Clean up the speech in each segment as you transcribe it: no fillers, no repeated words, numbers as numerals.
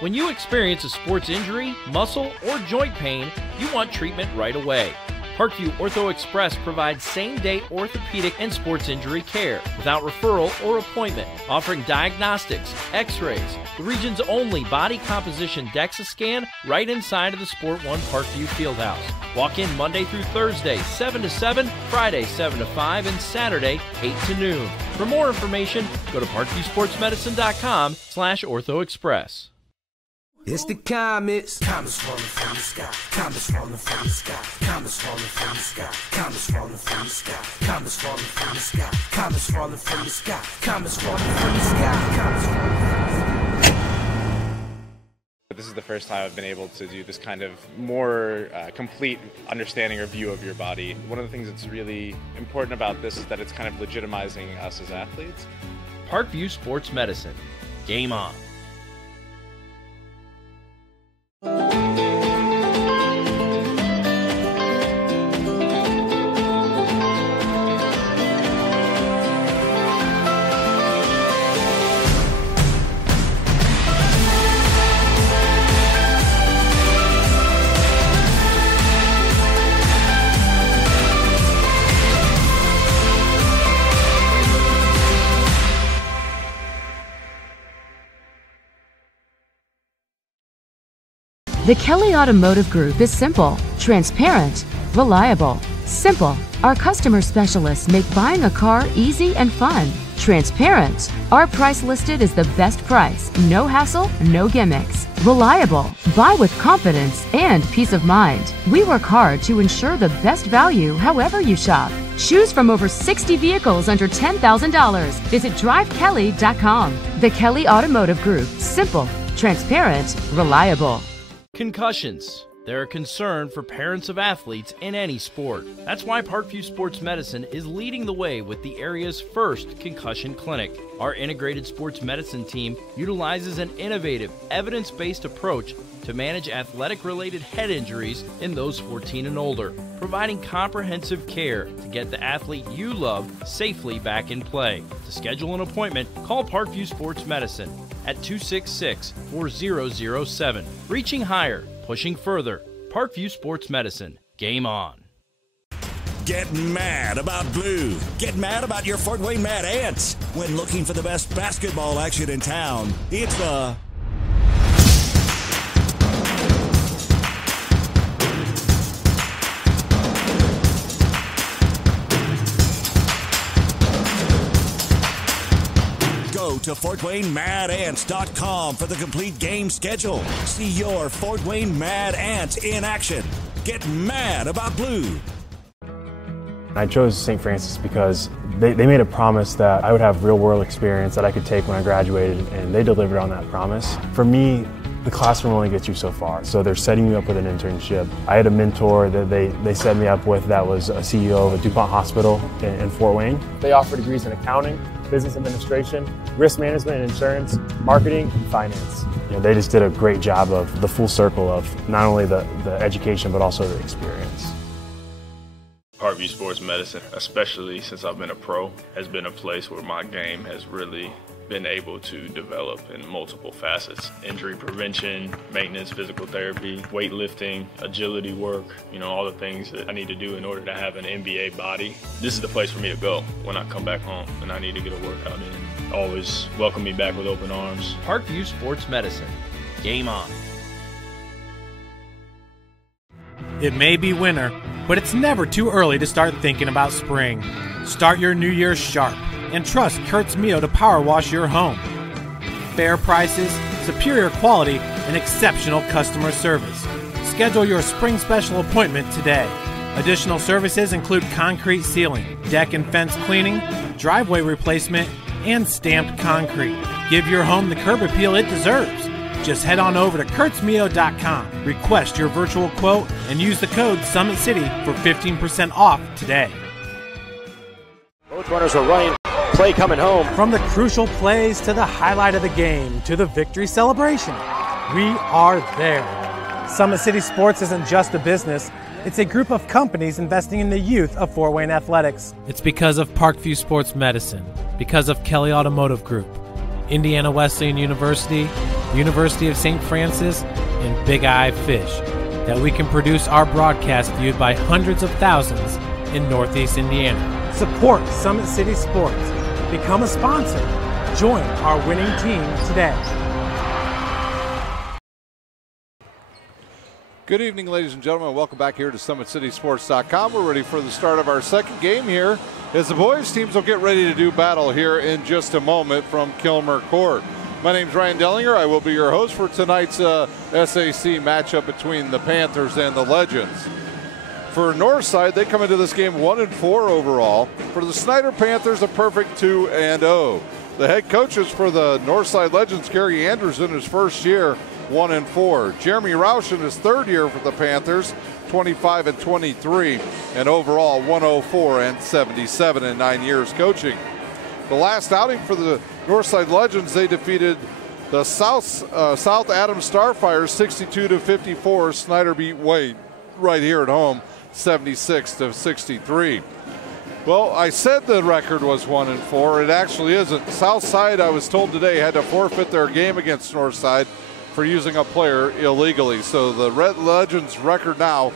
When you experience a sports injury, muscle, or joint pain, you want treatment right away. Parkview Ortho Express provides same-day orthopedic and sports injury care without referral or appointment, offering diagnostics, x-rays, the region's only body composition DEXA scan right inside of the Sport One Parkview Fieldhouse. Walk in Monday through Thursday, 7 to 7, Friday, 7 to 5, and Saturday, 8 to noon. For more information, go to parkviewsportsmedicine.com/orthoexpress. It's the comets. Comets falling from the sky. Comets falling from the sky. Comets falling from the sky. Comets falling from the sky. Comets falling from the sky. Comets falling from the sky. Comets falling from the sky. Comets falling from the sky. This is the first time I've been able to do this kind of more complete understanding or view of your body. One of the things that's really important about this is that it's kind of legitimizing us as athletes. Parkview Sports Medicine. Game on. The Kelly Automotive Group is simple, transparent, reliable. Simple. Our customer specialists make buying a car easy and fun. Transparent. Our price listed is the best price. No hassle, no gimmicks. Reliable. Buy with confidence and peace of mind. We work hard to ensure the best value however you shop. Choose from over 60 vehicles under $10,000. Visit drivekelly.com. The Kelly Automotive Group. Simple, transparent, reliable. Concussions. They're a concern for parents of athletes in any sport. That's why Parkview Sports Medicine is leading the way with the area's first concussion clinic. Our integrated sports medicine team utilizes an innovative, evidence-based approach to manage athletic-related head injuries in those 14 and older, providing comprehensive care to get the athlete you love safely back in play. To schedule an appointment, call Parkview Sports Medicine at 266-4007. Reaching higher, pushing further. Parkview Sports Medicine. Game on. Get mad about blue. Get mad about your Fort Wayne Mad Ants. When looking for the best basketball action in town, it's the Go to FortWayneMadAnts.com for the complete game schedule. See your Fort Wayne Mad Ants in action. Get mad about blue. I chose St. Francis because they made a promise that I would have real-world experience that I could take when I graduated, and they delivered on that promise. For me, the classroom only gets you so far, so they're setting you up with an internship. I had a mentor that they set me up with that was a CEO of a DuPont hospital in Fort Wayne. They offer degrees in accounting, business administration, risk management and insurance, marketing, and finance. They just did a great job of the full circle of not only the education but also the experience. Parkview Sports Medicine, especially since I've been a pro, has been a place where my game has really been able to develop in multiple facets. Injury prevention, maintenance, physical therapy, weightlifting, agility work, all the things that I need to do in order to have an NBA body. This is the place for me to go when I come back home and I need to get a workout in. Always welcome me back with open arms. Parkview Sports Medicine. Game on. It may be winter, but it's never too early to start thinking about spring. Start your new year sharp and trust Kurt's Mio to power wash your home. Fair prices, superior quality, and exceptional customer service. Schedule your spring special appointment today. Additional services include concrete sealing, deck and fence cleaning, driveway replacement, and stamped concrete. Give your home the curb appeal it deserves. Just head on over to kurtzmio.com, request your virtual quote, and use the code SummitCity for 15% off today. Both runners are running. Play coming home. From the crucial plays to the highlight of the game to the victory celebration, we are there. Summit City Sports isn't just a business. It's a group of companies investing in the youth of Fort Wayne athletics. It's because of Parkview Sports Medicine, because of Kelly Automotive Group, Indiana Wesleyan University, the University of St. Francis, and Big Eye Fish, that we can produce our broadcast viewed by hundreds of thousands in Northeast Indiana. Support Summit City Sports. Become a sponsor. Join our winning team today. Good evening, ladies and gentlemen. Welcome back here to SummitCitySports.com. We're ready for the start of our second game here as the boys teams will get ready to do battle here in just a moment from Kilmer Court. My name's Ryan Dellinger. I will be your host for tonight's SAC matchup between the Panthers and the Legends. For Northside, they come into this game 1-4 overall. For the Snider Panthers, a perfect 2-0. The head coaches for the Northside Legends, Gary Andrews, in his first year, 1-4. Jeremy Roush in his third year for the Panthers, 25-23, and overall 104-77 in 9 years coaching. The last outing for the Northside Legends, they defeated the South Adams Starfires 62-54. Snider beat Wade right here at home, 76-63. Well, I said the record was 1-4. It actually isn't. Southside, I was told today, had to forfeit their game against Northside for using a player illegally. So the Red Legends record now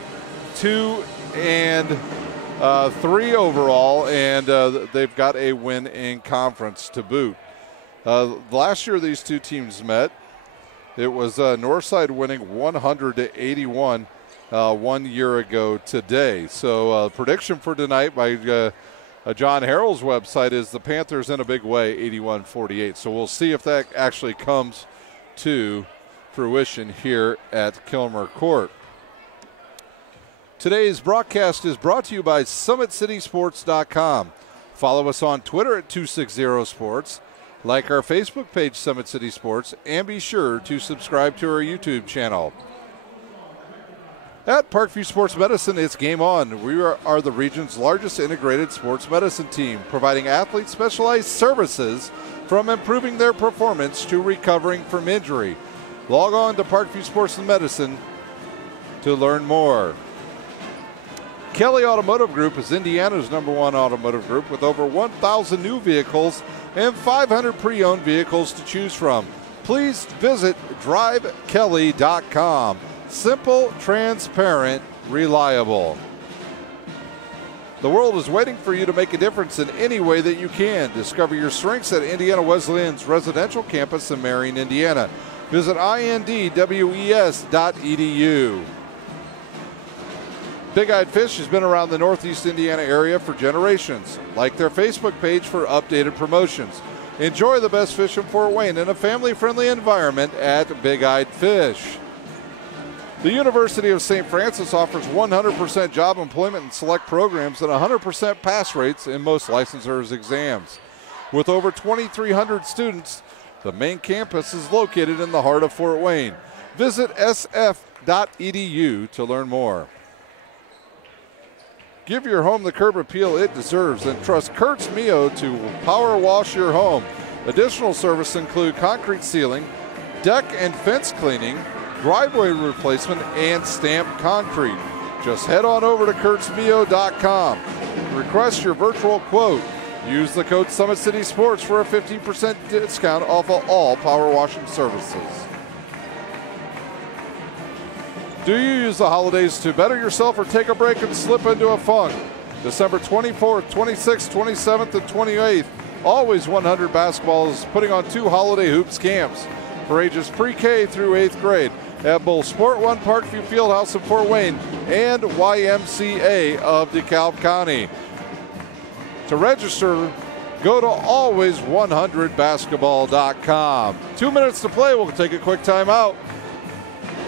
2-3 overall, and they've got a win in conference to boot. Last year these two teams met. It was Northside winning 100-81 1 year ago today. So prediction for tonight by John Harrell's website is the Panthers in a big way, 81-48. So we'll see if that actually comes to fruition here at Kilmer Court. Today's broadcast is brought to you by SummitCitySports.com. Follow us on Twitter at 260sports. Like our Facebook page, Summit City Sports, and be sure to subscribe to our YouTube channel. At Parkview Sports Medicine, it's game on. We are the region's largest integrated sports medicine team, providing athletes specialized services from improving their performance to recovering from injury. Log on to Parkview Sports and Medicine to learn more. Kelly Automotive Group is Indiana's #1 automotive group with over 1,000 new vehicles and 500 pre-owned vehicles to choose from. Please visit drivekelly.com. Simple, transparent, reliable. The world is waiting for you to make a difference in any way that you can. Discover your strengths at Indiana Wesleyan's residential campus in Marion, Indiana. Visit indwes.edu. Big Eyed Fish has been around the Northeast Indiana area for generations. Like their Facebook page for updated promotions. Enjoy the best fish in Fort Wayne in a family-friendly environment at Big Eyed Fish. The University of St. Francis offers 100% job employment in select programs and 100% pass rates in most licensures exams. With over 2,300 students, the main campus is located in the heart of Fort Wayne. Visit sf.edu to learn more. Give your home the curb appeal it deserves and trust Kurtz Mio to power wash your home. Additional services include concrete sealing, deck and fence cleaning, driveway replacement, and stamped concrete. Just head on over to kurtzmio.com. Request your virtual quote. Use the code Summit City Sports for a 15% discount off of all power washing services. Do you use the holidays to better yourself or take a break and slip into a funk? December 24th, 26th, 27th, and 28th, Always 100 Basketball is putting on 2 holiday hoops camps for ages pre-K through 8th grade at both Sport One Parkview Fieldhouse in Fort Wayne and YMCA of DeKalb County. To register, go to always100basketball.com. 2 minutes to play. We'll take a quick timeout.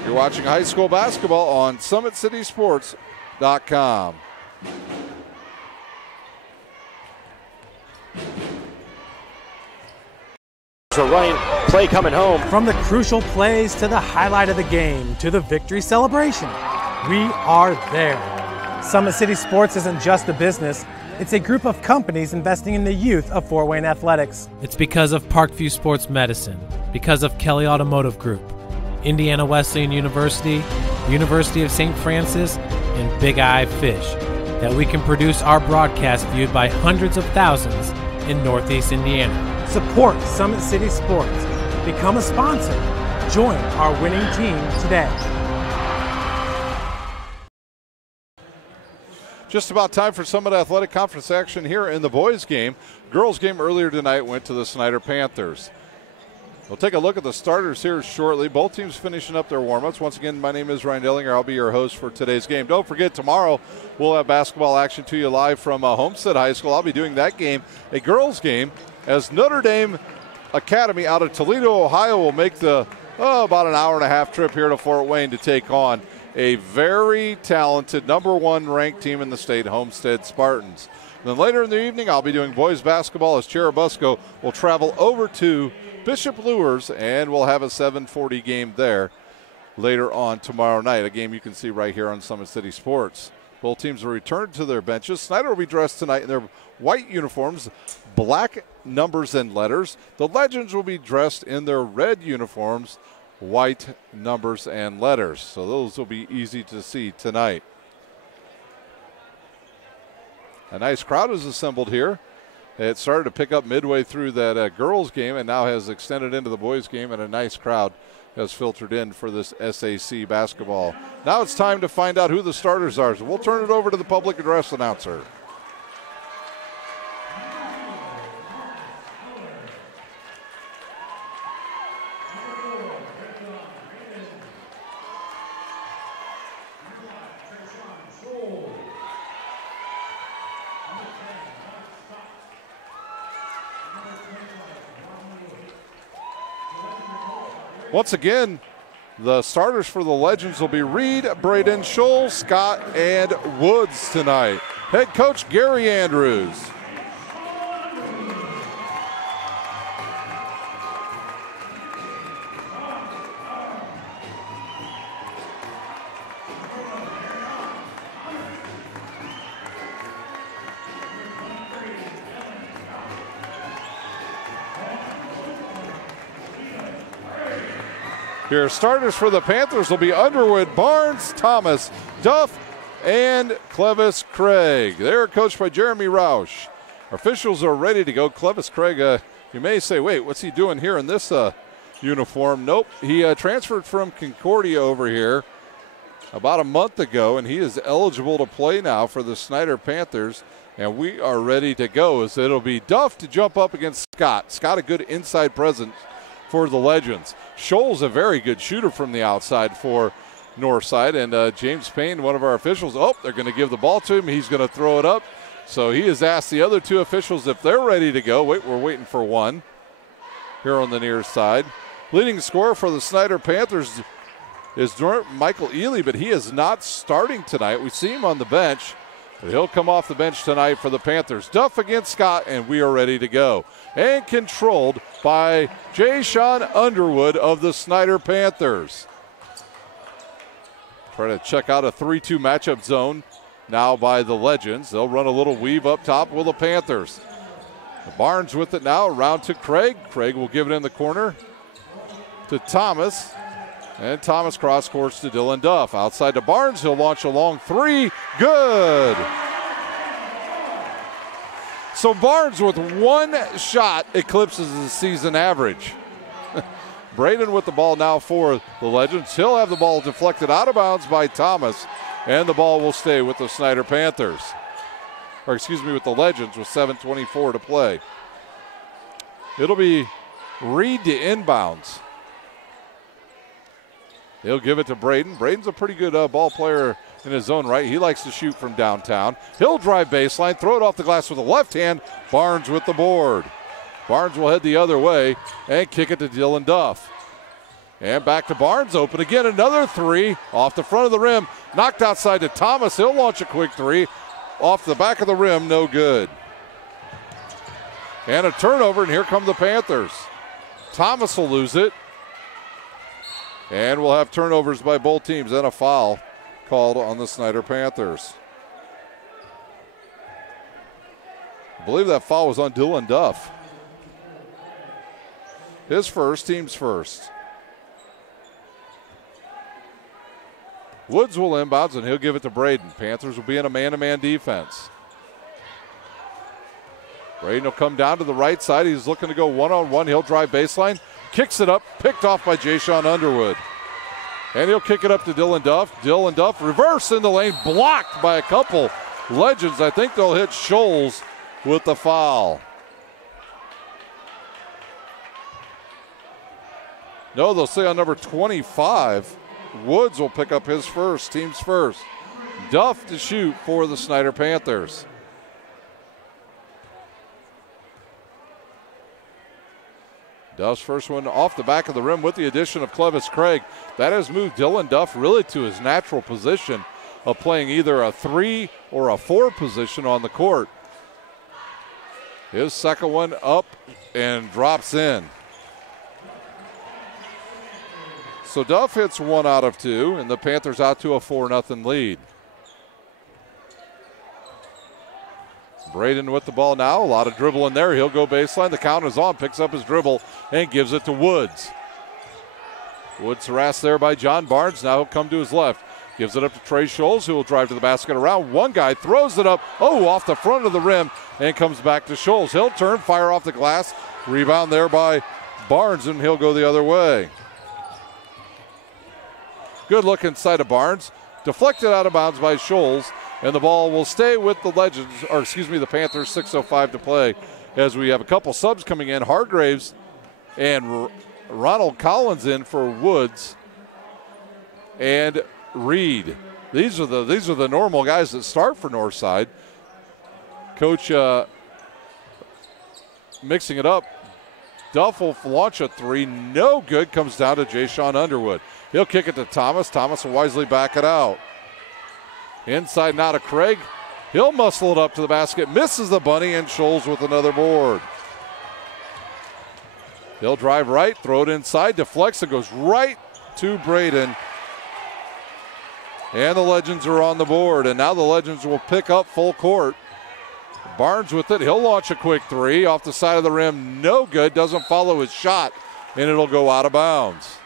You're watching high school basketball on SummitCitySports.com. So running play coming home. From the crucial plays to the highlight of the game to the victory celebration, we are there. Summit City Sports isn't just a business. It's a group of companies investing in the youth of Fort Wayne athletics. It's because of Parkview Sports Medicine, because of Kelly Automotive Group, Indiana Wesleyan University, University of St. Francis, and Big Eye Fish, that we can produce our broadcast viewed by hundreds of thousands in Northeast Indiana. Support Summit City Sports. Become a sponsor. Join our winning team today. Just about time for Summit Athletic Conference action here in the boys game. Girls game earlier tonight went to the Snider Panthers. We'll take a look at the starters here shortly. Both teams finishing up their warm-ups. Once again, my name is Ryan Dellinger. I'll be your host for today's game. Don't forget, tomorrow we'll have basketball action to you live from Homestead High School. I'll be doing that game, a girls game, as Notre Dame Academy out of Toledo, Ohio will make the about an hour-and-a-half trip here to Fort Wayne to take on a very talented #1 ranked team in the state, Homestead Spartans. Then later in the evening, I'll be doing boys basketball as Cherubusco will travel over to Bishop Luers, and we'll have a 7:40 game there later on tomorrow night, a game you can see right here on Summit City Sports. Both teams will return to their benches. Snider will be dressed tonight in their white uniforms, black numbers and letters. The Legends will be dressed in their red uniforms, white numbers and letters. So those will be easy to see tonight. A nice crowd is assembled here. It started to pick up midway through that girls game and now has extended into the boys game, and a nice crowd has filtered in for this SAC basketball. Now it's time to find out who the starters are. So we'll turn it over to the public address announcer. Once again, the starters for the Legends will be Reed, Braden, Scholl, Scott, and Woods tonight. Head coach Gary Andrews. Your starters for the Panthers will be Underwood, Barnes, Thomas, Duff, and Clevis Craig. They're coached by Jeremy Roush. Our officials are ready to go. Clevis Craig, you may say, wait, what's he doing here in this uniform? Nope, he transferred from Concordia over here about a month ago, and he is eligible to play now for the Snider Panthers. And we are ready to go, as it'll be Duff to jump up against Scott. Scott, a good inside presence for the Legends. Scholl's a very good shooter from the outside for Northside, and James Payne, one of our officials, they're going to give the ball to him. He's going to throw it up. So he has asked the other two officials if they're ready to go. Wait, we're waiting for one here on the near side. Leading scorer for the Snider Panthers is Michael Ely, but he is not starting tonight. We see him on the bench, but he'll come off the bench tonight for the Panthers. Duff against Scott, and we are ready to go. And controlled by Jay Sean Underwood of the Snider Panthers. Try to check out a 3-2 matchup zone now by the Legends. They'll run a little weave up top with the Panthers. Barnes with it now, around to Craig. Craig will give it in the corner to Thomas. And Thomas cross courts to Dylan Duff. Outside to Barnes, he'll launch a long three. Good. So Barnes with one shot eclipses the season average. Braden with the ball now for the Legends. He'll have the ball deflected out of bounds by Thomas, and the ball will stay with the Snider Panthers. Or excuse me, with the Legends with 7:24 to play. It'll be Reed to inbounds. He'll give it to Braden. Braden's a pretty good ball player in his own right. He likes to shoot from downtown. He'll drive baseline, throw it off the glass with the left hand. Barnes with the board. Barnes will head the other way and kick it to Dylan Duff. And back to Barnes, open again, another three off the front of the rim. Knocked outside to Thomas. He'll launch a quick three off the back of the rim, no good. And a turnover, and here come the Panthers. Thomas will lose it. And we'll have turnovers by both teams and a foul called on the Snider Panthers. I believe that foul was on Dylan Duff. His first, team's first. Woods will inbounds, and he'll give it to Braden. Panthers will be in a man-to-man defense. Braden will come down to the right side. He's looking to go one-on-one. He'll drive baseline. kicks it up, picked off by Jayshon Underwood. And he'll kick it up to Dylan Duff. Dylan Duff reverse in the lane, blocked by a couple Legends. I think they'll hit Scholes with the foul. No, they'll say on number 25, Woods will pick up his first, team's first. Duff to shoot for the Snider Panthers. Duff's first one off the back of the rim with the addition of Clevis Craig. That has moved Dylan Duff really to his natural position of playing either a 3 or a 4 position on the court. His second one up and drops in. So Duff hits 1 out of 2, and the Panthers out to a 4-0 lead. Braden with the ball now. A lot of dribble in there. He'll go baseline. The count is on. Picks up his dribble and gives it to Woods. Woods harassed there by John Barnes. Now he'll come to his left. Gives it up to Trey Scholes, who will drive to the basket around. One guy throws it up. Oh, off the front of the rim and comes back to Scholes. He'll turn, fire off the glass. Rebound there by Barnes, and he'll go the other way. Good look inside of Barnes. Deflected out of bounds by Scholes. And the ball will stay with the the Panthers, 6:05 to play, as we have a couple subs coming in. Hargraves and Ronald Collins in for Woods and Reed. These are the normal guys that start for Northside. Coach mixing it up. Duff will launch a 3. No good. Comes down to Jayshon Underwood. He'll kick it to Thomas. Thomas will wisely back it out. Inside now to Craig. He'll muscle it up to the basket. Misses the bunny, and Scholes with another board. He'll drive right, throw it inside, deflects it, goes right to Braden. And the Legends are on the board, and now the Legends will pick up full court. Barnes with it. He'll launch a quick 3 off the side of the rim. No good. Doesn't follow his shot, and it'll go out of bounds.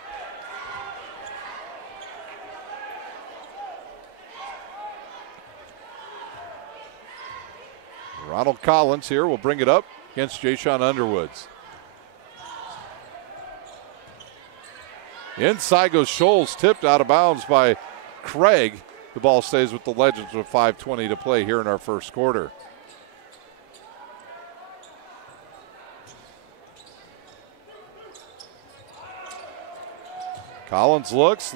Ronald Collins here will bring it up against Jayshon Underwoods. Inside goes Scholes, tipped out of bounds by Craig. The ball stays with the Legends with 5:20 to play here in our first quarter. Collins looks,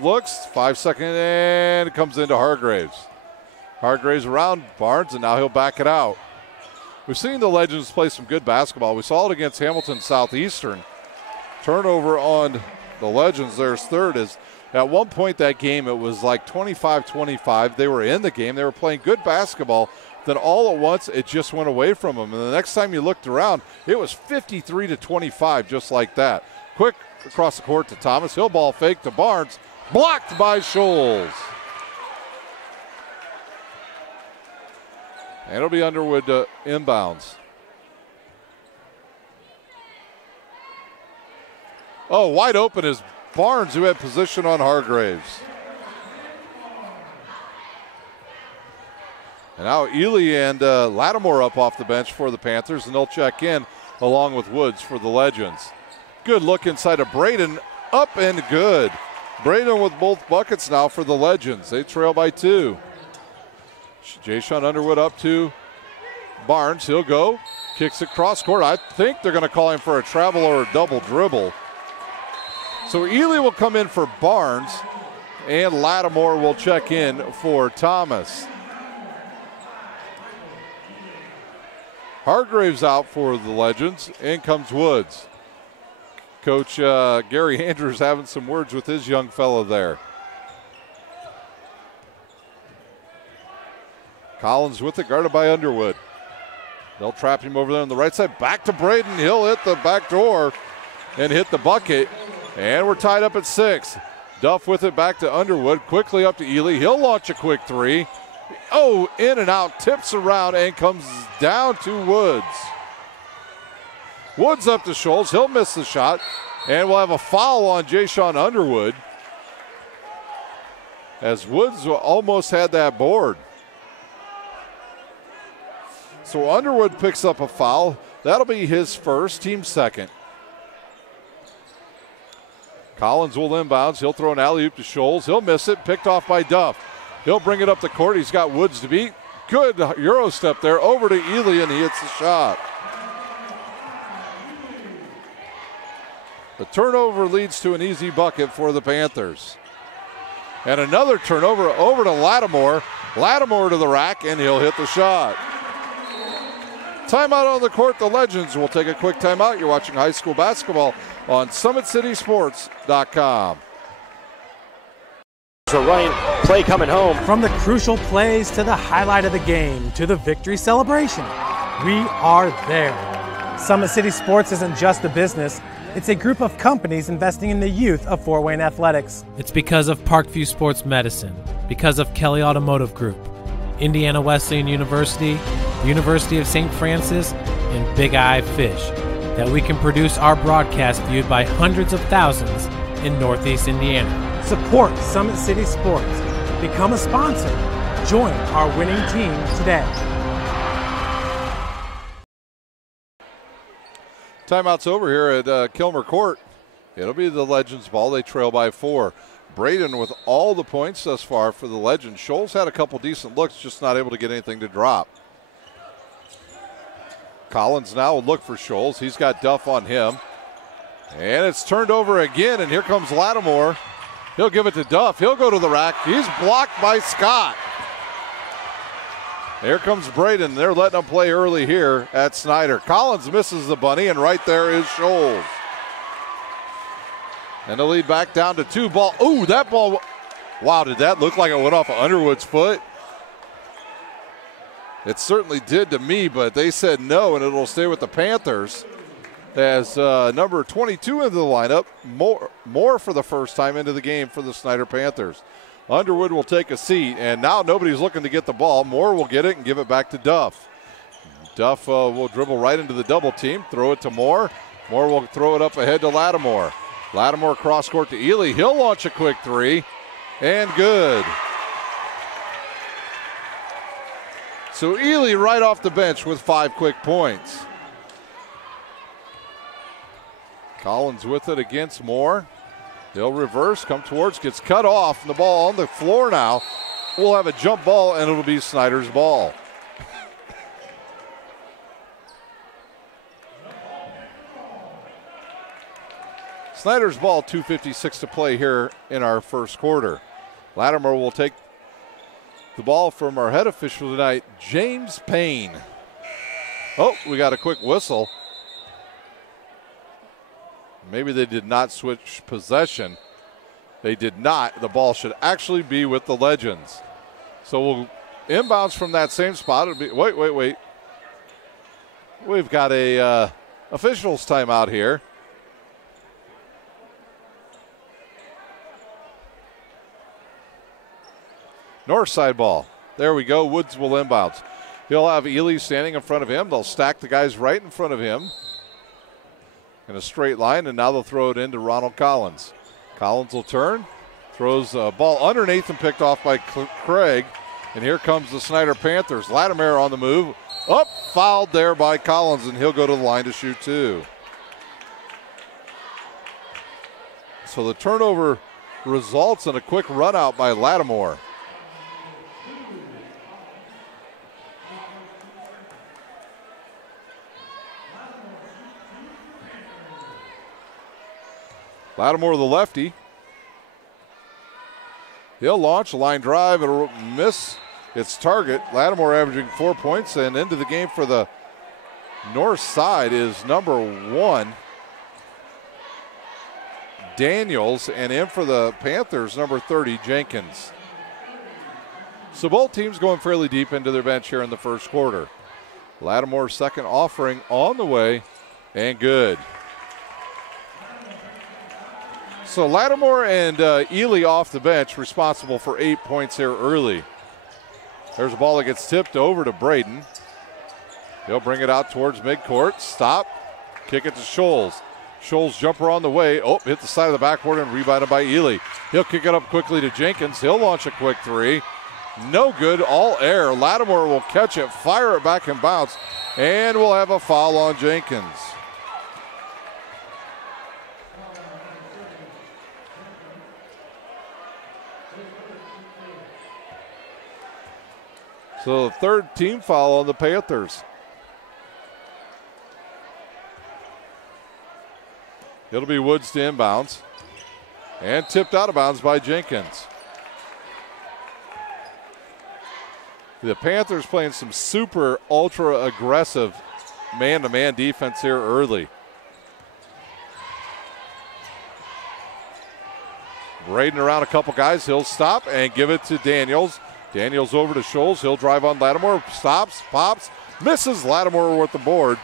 5 seconds, and it comes into Hargraves. Hargraves around Barnes, and now he'll back it out. We've seen the Legends play some good basketball. We saw it against Hamilton Southeastern. Turnover on the Legends, there's third. Is at one point that game it was like 25-25. They were in the game. They were playing good basketball. Then all at once it just went away from them. And the next time you looked around, it was 53-25, just like that. Quick across the court to Thomas. He'll ball fake to Barnes. Blocked by Scholes. And it'll be Underwood inbounds. Oh, wide open is Barnes, who had position on Hargraves. And now Ely and Lattimore up off the bench for the Panthers, and they'll check in along with Woods for the Legends. Good look inside of Braden, up and good. Braden with both buckets now for the Legends. They trail by 2. Jayshon Underwood up to Barnes. He'll go, kicks it cross court. I think they're going to call him for a travel or a double dribble. So Ely will come in for Barnes, and Lattimore will check in for Thomas. Hargraves out for the Legends. In comes Woods. Coach Gary Andrews having some words with his young fellow there. Collins with it, guarded by Underwood. They'll trap him over there on the right side. Back to Braden. He'll hit the back door and hit the bucket. And we're tied up at 6. Duff with it back to Underwood. Quickly up to Ely. He'll launch a quick 3. Oh, in and out. Tips around and comes down to Woods. Woods up to Scholes. He'll miss the shot. And we'll have a foul on Jayshon Underwood, as Woods almost had that board. So Underwood picks up a foul. That'll be his first, team second. Collins will inbounds. He'll throw an alley-oop to Scholes. He'll miss it. Picked off by Duff. He'll bring it up the court. He's got Woods to beat. Good Euro step there. Over to Ely, and he hits the shot. The turnover leads to an easy bucket for the Panthers. And another turnover over to Lattimore. Lattimore to the rack, and he'll hit the shot. Timeout on the court. The Legends will take a quick timeout. You're watching high school basketball on SummitCitySports.com. So running play coming home. From the crucial plays to the highlight of the game to the victory celebration, we are there. Summit City Sports isn't just a business. It's a group of companies investing in the youth of Fort Wayne athletics. It's because of Parkview Sports Medicine, because of Kelly Automotive Group, Indiana Wesleyan University, University of St. Francis, and Big Eye Fish, that we can produce our broadcast viewed by hundreds of thousands in Northeast Indiana. Support Summit City Sports. Become a sponsor. Join our winning team today. Timeout's over here at Kilmer Court. It'll be the Legends ball. They trail by 4. Braden with all the points thus far for the Legends. Scholes had a couple decent looks, just not able to get anything to drop. Collins now will look for Scholes. He's got Duff on him. And it's turned over again, and here comes Lattimore. He'll give it to Duff. He'll go to the rack. He's blocked by Scott. Here comes Braden. They're letting him play early here at Snider. Collins misses the bunny, and right there is Scholes. And the lead back down to 2 ball. Ooh, that ball. Wow, did that look like it went off of Underwood's foot? It certainly did to me, but they said no, and it'll stay with the Panthers. As number 22 into the lineup, more for the first time into the game for the Snider Panthers. Underwood will take a seat, and now nobody's looking to get the ball. Moore will get it and give it back to Duff. Duff will dribble right into the double team, throw it to Moore. Moore will throw it up ahead to Lattimore. Lattimore cross court to Ely. He'll launch a quick 3, and good. So Ely right off the bench with 5 quick points. Collins with it against Moore. He'll reverse, come towards, gets cut off, and the ball on the floor now. We'll have a jump ball, and it'll be Snider's ball. Snider's ball, 2:56 to play here in our first quarter. Lattimore will take the ball from our head official tonight, James Payne. Oh, we got a quick whistle. Maybe they did not switch possession. They did not. The ball should actually be with the Legends. So we'll inbounds from that same spot. It'll be, wait. We've got a officials timeout here. North side ball. There we go. Woods will inbounds. He'll have Ely standing in front of him. They'll stack the guys right in front of him in a straight line, and now they'll throw it into Ronald Collins. Collins will turn, throws a ball underneath and picked off by Craig, and here comes the Snider Panthers. Lattimore on the move. Up, fouled there by Collins, and he'll go to the line to shoot 2. So the turnover results in a quick run out by Lattimore. Lattimore, the lefty. He'll launch a line drive. It'll miss its target. Lattimore averaging 4 points, and into the game for the north side is number 1, Daniels, and in for the Panthers, number 30, Jenkins. So both teams going fairly deep into their bench here in the first quarter. Lattimore's second offering on the way, and good. So Lattimore and Ely off the bench, responsible for 8 points here early. There's a ball that gets tipped over to Braden. He'll bring it out towards midcourt. Stop. Kick it to Scholes. Scholes jumper on the way. Oh, hit the side of the backboard and rebounded by Ely. He'll kick it up quickly to Jenkins. He'll launch a quick 3. No good, all air. Lattimore will catch it, fire it back and bounce, and we'll have a foul on Jenkins. So the third team foul on the Panthers. It'll be Woods to inbounds. And tipped out of bounds by Jenkins. The Panthers playing some super ultra aggressive man-to-man defense here early. Braden around a couple guys. He'll stop and give it to Daniels. Daniels over to Scholes. He'll drive on Lattimore. Stops, pops, misses. Lattimore with the board.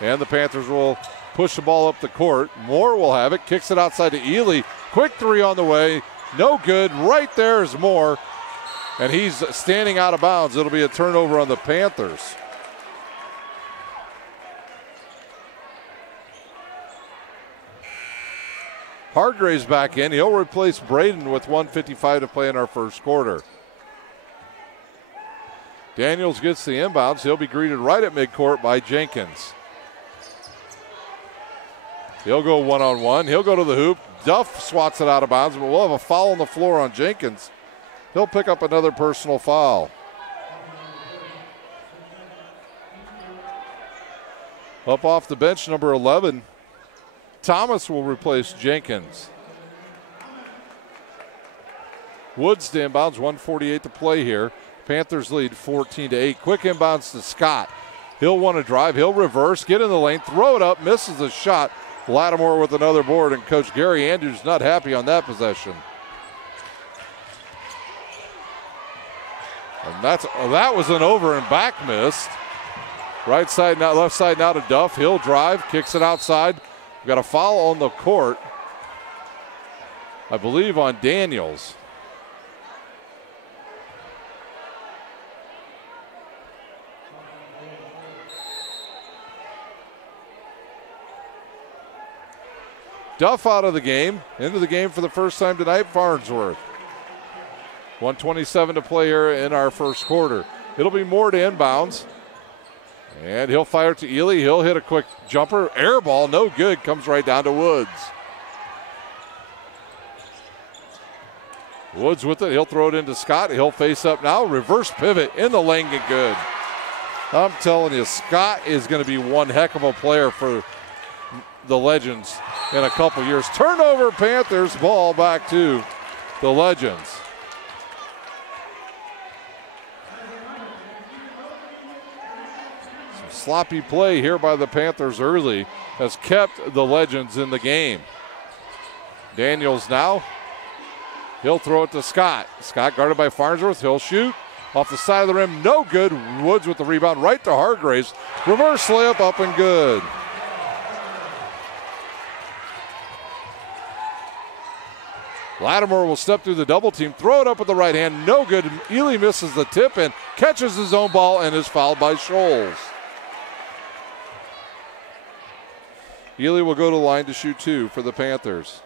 And the Panthers will push the ball up the court. Moore will have it. Kicks it outside to Ely. Quick three on the way. No good. Right there is Moore. And he's standing out of bounds. It'll be a turnover on the Panthers. Hargraves back in. He'll replace Braden with 1:55 to play in our first quarter. Daniels gets the inbounds. He'll be greeted right at midcourt by Jenkins. He'll go one-on-one. He'll go to the hoop. Duff swats it out of bounds, but we'll have a foul on the floor on Jenkins. He'll pick up another personal foul. Up off the bench, number 11, Thomas will replace Jenkins. Woods to inbounds, 1:48 to play here. Panthers lead 14-8. Quick inbounds to Scott. He'll want to drive. He'll reverse, get in the lane, throw it up, misses the shot. Lattimore with another board, and Coach Gary Andrews not happy on that possession. And that was an over and back miss. Right side now, left side now to Duff. He'll drive, kicks it outside. We've got a foul on the court, I believe, on Daniels. Duff out of the game. Into the game for the first time tonight, Farnsworth. 1:27 to play here in our first quarter. It'll be Moore to inbounds. And he'll fire to Ely. He'll hit a quick jumper. Air ball, no good. Comes right down to Woods. Woods with it. He'll throw it into Scott. He'll face up now. Reverse pivot in the lane and good. I'm telling you, Scott is going to be one heck of a player for the Legends in a couple years. Turnover, Panthers. Ball back to the Legends. Some sloppy play here by the Panthers early has kept the Legends in the game. Daniels now. He'll throw it to Scott. Scott guarded by Farnsworth. He'll shoot. Off the side of the rim, no good. Woods with the rebound right to Hargraves. Reverse layup up and good. Lattimore will step through the double team, throw it up with the right hand, no good. Ely misses the tip and catches his own ball and is fouled by Scholes. Ely will go to the line to shoot two for the Panthers.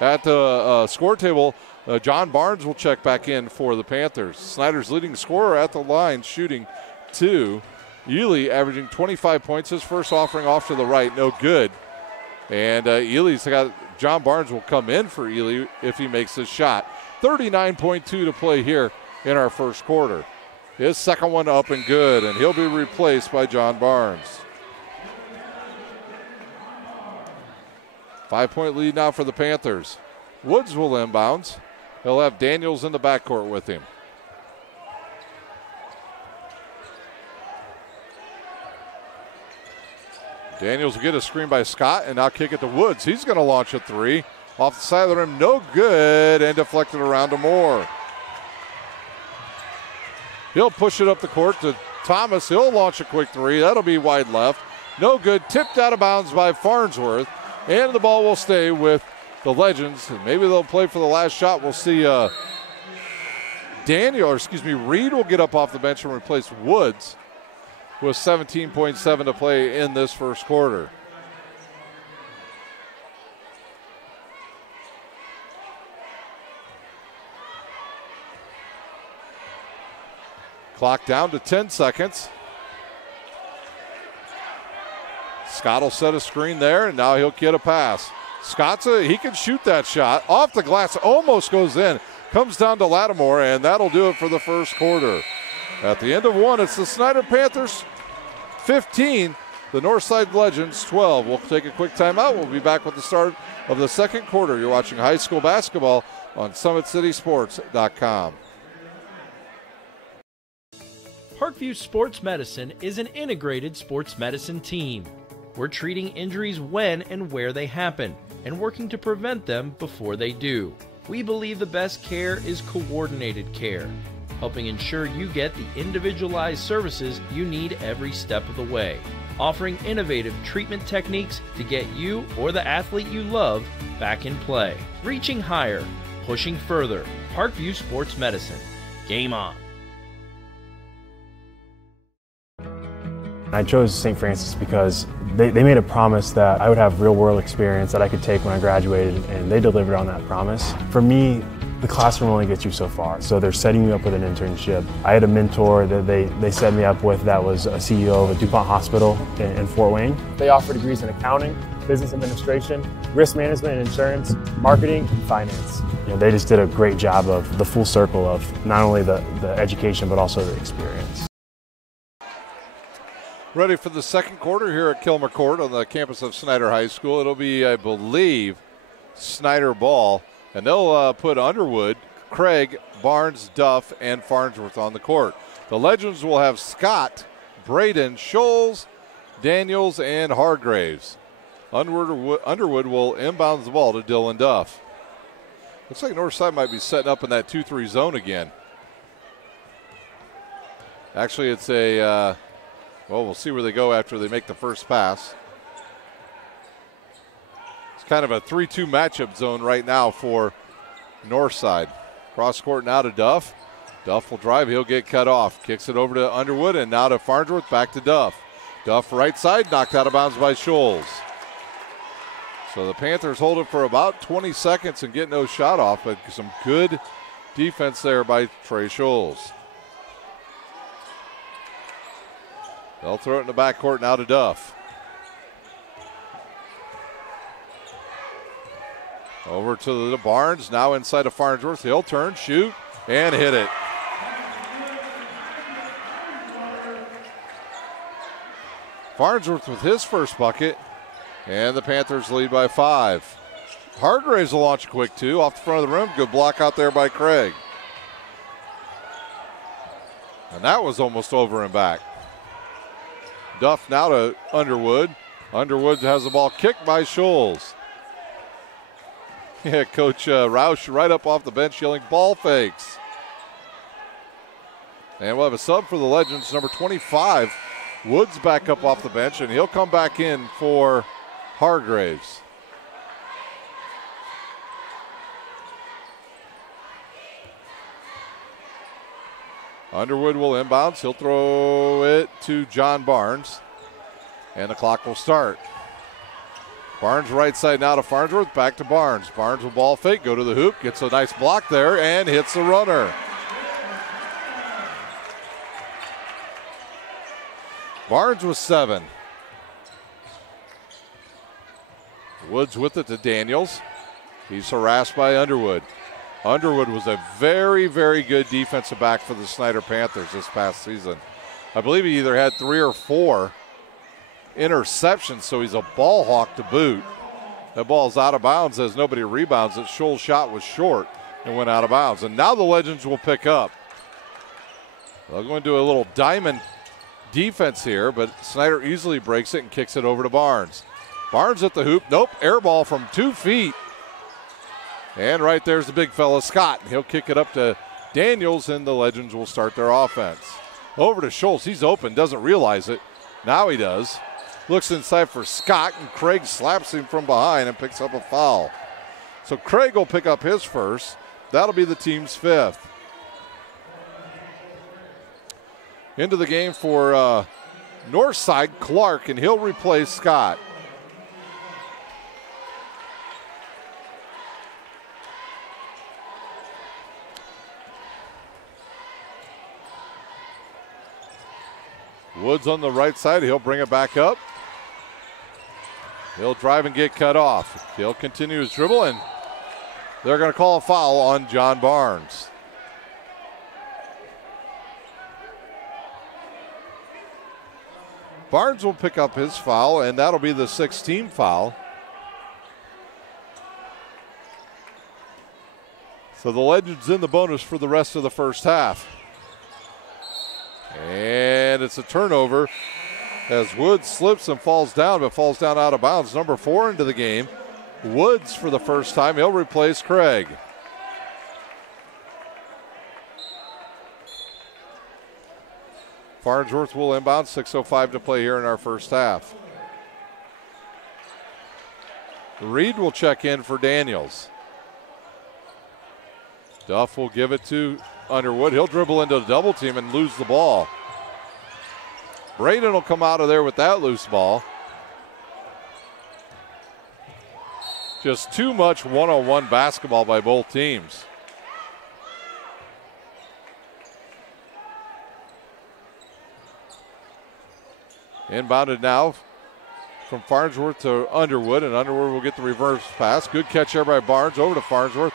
At the score table, John Barnes will check back in for the Panthers. Snider's leading scorer at the line, shooting two. Ely averaging 25 points. His first offering off to the right, no good. And Ely's got John Barnes will come in for Ely if he makes his shot. 39.2 to play here in our first quarter. His second one up and good, and he'll be replaced by John Barnes. 5-point lead now for the Panthers. Woods will inbounds. He'll have Daniels in the backcourt with him. Daniels will get a screen by Scott and now kick it to Woods. He's going to launch a three. Off the side of the rim, no good, and deflected around to Moore. He'll push it up the court to Thomas. He'll launch a quick three. That'll be wide left. No good. Tipped out of bounds by Farnsworth. And the ball will stay with the Legends. And maybe they'll play for the last shot. We'll see Reed will get up off the bench and replace Woods with 17.7 to play in this first quarter. Clock down to 10 seconds. Scott will set a screen there, and now he'll get a pass. He can shoot that shot. Off the glass, almost goes in. Comes down to Lattimore, and that'll do it for the first quarter. At the end of one, it's the Snider Panthers 15, the Northside Legends 12. We'll take a quick timeout. We'll be back with the start of the second quarter. You're watching high school basketball on SummitCitySports.com. Parkview Sports Medicine is an integrated sports medicine team. We're treating injuries when and where they happen and working to prevent them before they do. We believe the best care is coordinated care, helping ensure you get the individualized services you need every step of the way, offering innovative treatment techniques to get you or the athlete you love back in play. Reaching higher, pushing further. Parkview Sports Medicine. Game on. I chose St. Francis because they made a promise that I would have real-world experience that I could take when I graduated, and they delivered on that promise. For me, the classroom only gets you so far, so they're setting you up with an internship. I had a mentor that they set me up with that was a CEO of a DuPont hospital in Fort Wayne. They offer degrees in accounting, business administration, risk management and insurance, marketing, and finance. They just did a great job of the full circle of not only the education but also the experience. Ready for the second quarter here at Kilmer Court on the campus of Snider High School. It'll be, I believe, Snider ball. And they'll put Underwood, Craig, Barnes, Duff, and Farnsworth on the court. The Legends will have Scott, Braden, Scholes, Daniels, and Hargraves. Underwood will inbound the ball to Dylan Duff. Looks like Northside might be setting up in that 2-3 zone again. Actually, it's a... well, we'll see where they go after they make the first pass. It's kind of a 3-2 matchup zone right now for Northside. Cross court now to Duff. Duff will drive. He'll get cut off. Kicks it over to Underwood, and now to Farnsworth. Back to Duff. Duff right side, knocked out of bounds by Scholes. So the Panthers hold it for about 20 seconds and get no shot off, but some good defense there by Trey Scholes. They'll throw it in the backcourt now to Duff. Over to the Barnes, now inside of Farnsworth. He'll turn, shoot, and hit it. Farnsworth with his first bucket, and the Panthers lead by 5. Hargraves will launch a quick 2 off the front of the rim. Good block out there by Craig. And that was almost over and back. Duff now to Underwood. Underwood has the ball kicked by Scholes. Yeah, Coach Roush right up off the bench yelling ball fakes. And we'll have a sub for the Legends, number 25. Woods back up off the bench, and he'll come back in for Hargraves. Underwood will inbounds. He'll throw it to John Barnes, and the clock will start. Barnes right side now to Farnsworth, back to Barnes. Barnes will ball fake, go to the hoop, gets a nice block there, and hits the runner. Barnes with 7. Woods with it to Daniels. He's harassed by Underwood. Underwood was a very, very good defensive back for the Snider Panthers this past season. I believe he either had 3 or 4 interceptions, so he's a ball hawk to boot. That ball's out of bounds as nobody rebounds it. Scholl's shot was short and went out of bounds. And now the Legends will pick up. They're going to do a little diamond defense here, but Snider easily breaks it and kicks it over to Barnes. Barnes at the hoop. Nope, air ball from 2 feet. And right there's the big fella, Scott. He'll kick it up to Daniels, and the Legends will start their offense. Over to Scholes. He's open, doesn't realize it. Now he does. Looks inside for Scott, and Craig slaps him from behind and picks up a foul. So Craig will pick up his first. That'll be the team's 5th. Into the game for Northside, Clark, and he'll replace Scott. Woods on the right side. He'll bring it back up. He'll drive and get cut off. He'll continue his dribble, and they're going to call a foul on John Barnes. Barnes will pick up his foul, and that'll be the 6th team foul. So the Legends in the bonus for the rest of the first half. And it's a turnover as Woods slips and falls down, but falls down out of bounds. Number 4 into the game. Woods for the first time. He'll replace Craig. Farnsworth will inbound. 6:05 to play here in our first half. Reed will check in for Daniels. Duff will give it to Underwood. He'll dribble into a double team and lose the ball. Braden will come out of there with that loose ball. Just too much one-on-one basketball by both teams. Inbounded now from Farnsworth to Underwood, and Underwood will get the reverse pass. Good catch there by Barnes, over to Farnsworth.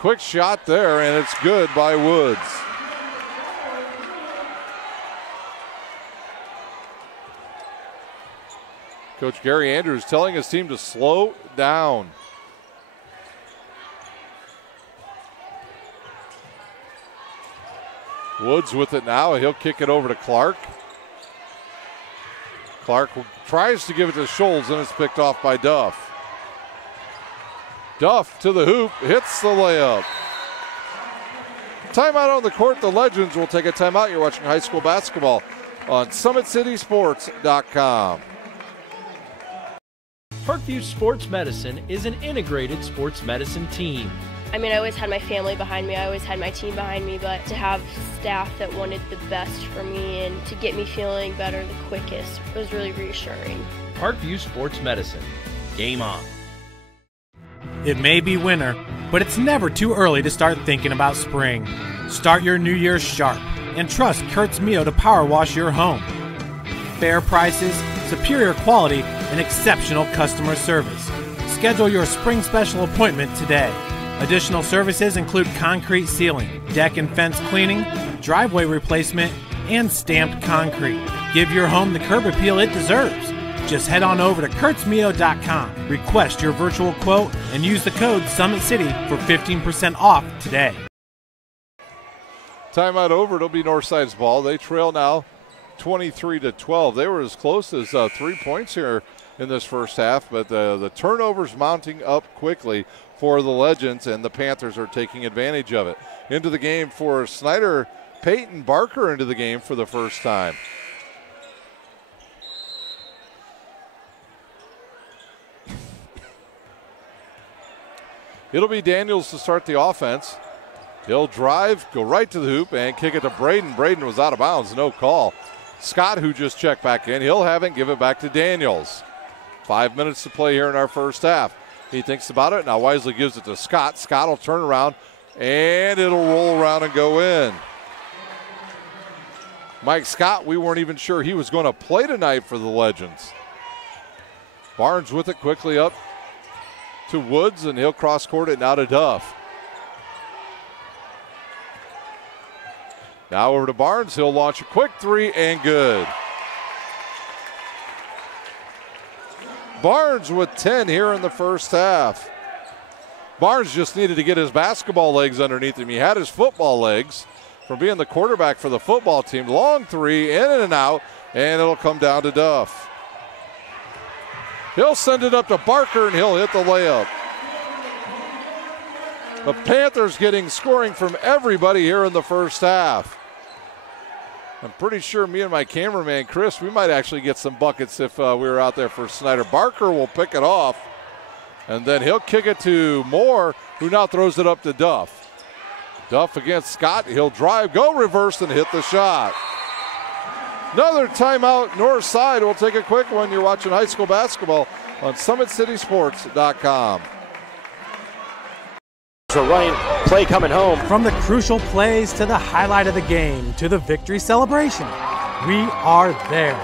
Quick shot there, and it's good by Woods. Coach Gary Andrews telling his team to slow down. Woods with it now. He'll kick it over to Clark. Clark tries to give it to Scholes, and it's picked off by Duff. Duff to the hoop, hits the layup. Timeout on the court. The Legends will take a timeout. You're watching high school basketball on SummitCitySports.com. Parkview Sports Medicine is an integrated sports medicine team. I mean, I always had my family behind me. I always had my team behind me, but to have staff that wanted the best for me and to get me feeling better the quickest was really reassuring. Parkview Sports Medicine. Game on. It may be winter, but it's never too early to start thinking about spring. Start your new year sharp and trust Kurt's Mio to power wash your home. Fair prices, superior quality, and exceptional customer service. Schedule your spring special appointment today. Additional services include concrete sealing, deck and fence cleaning, driveway replacement, and stamped concrete. Give your home the curb appeal it deserves. Just head on over to kurtzmio.com, request your virtual quote, and use the code SummitCity for 15% off today. Timeout over. It'll be Northside's ball. They trail now 23-12. They were as close as 3 points here in this first half, but the turnovers mounting up quickly for the Legends, and the Panthers are taking advantage of it. Into the game for Snider, Peyton Barker into the game for the first time. It'll be Daniels to start the offense. He'll drive, go right to the hoop, and kick it to Braden. Braden was out of bounds, no call. Scott, who just checked back in, he'll have it, give it back to Daniels. 5 minutes to play here in our first half. He thinks about it. Now Wisely gives it to Scott. Scott will turn around, and it'll roll around and go in. Mike Scott, we weren't even sure he was going to play tonight for the Legends. Barnes with it quickly up to Woods, and he'll cross-court it now to Duff. Now over to Barnes. He'll launch a quick three, and good. Barnes with 10 here in the first half. Barnes just needed to get his basketball legs underneath him. He had his football legs from being the quarterback for the football team. Long three, in and out, and it'll come down to Duff. He'll send it up to Barker, and he'll hit the layup. The Panthers getting scoring from everybody here in the first half. I'm pretty sure me and my cameraman, Chris, we might actually get some buckets if we were out there for Snider. Barker will pick it off, and then he'll kick it to Moore, who now throws it up to Duff. Duff against Scott. He'll drive, go reverse, and hit the shot. Another timeout. North Side will take a quick one. You're watching high school basketball on SummitCitySports.com. Running play coming home. From the crucial plays to the highlight of the game to the victory celebration, we are there.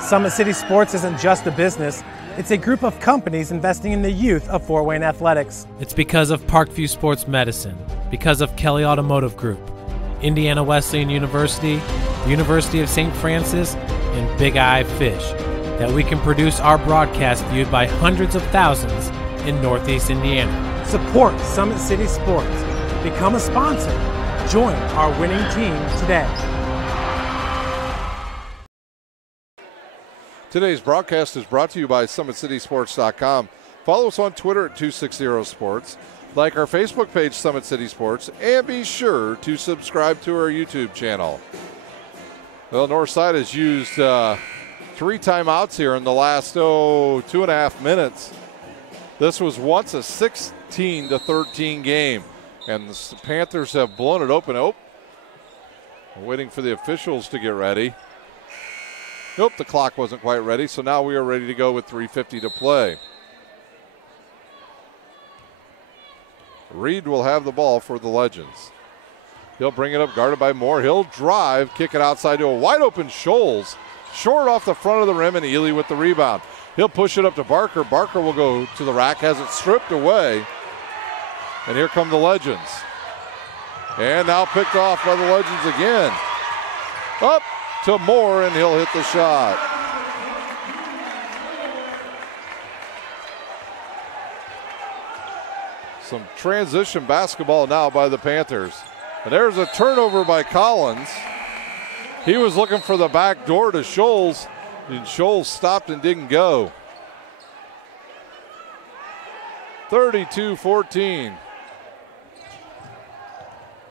Summit City Sports isn't just a business, It's a group of companies investing in the youth of Fort Wayne athletics. It's because of Parkview Sports Medicine, because of Kelly Automotive Group, Indiana Wesleyan University, the University of St. Francis, and Big Eye Fish, that we can produce our broadcast viewed by hundreds of thousands in Northeast Indiana. Support Summit City Sports. Become a sponsor. Join our winning team today. Today's broadcast is brought to you by SummitCitySports.com. Follow us on Twitter at 260sports. Like our Facebook page, Summit City Sports, and be sure to subscribe to our YouTube channel. Well, Northside has used 3 timeouts here in the last 2.5 minutes. This was once a 16-13 game, and the Panthers have blown it open. Waiting for the officials to get ready. Nope, the clock wasn't quite ready, so now we are ready to go with 3:50 to play. Reed will have the ball for the Legends. He'll bring it up, guarded by Moore. He'll drive, kick it outside to a wide-open Scholes. Short off the front of the rim, and Ely with the rebound. He'll push it up to Barker. Barker will go to the rack, has it stripped away. And here come the Legends. And now picked off by the Legends again. Up to Moore, and he'll hit the shot. Some transition basketball now by the Panthers. And there's a turnover by Collins. He was looking for the back door to Scholes, and Scholes stopped and didn't go. 32-14.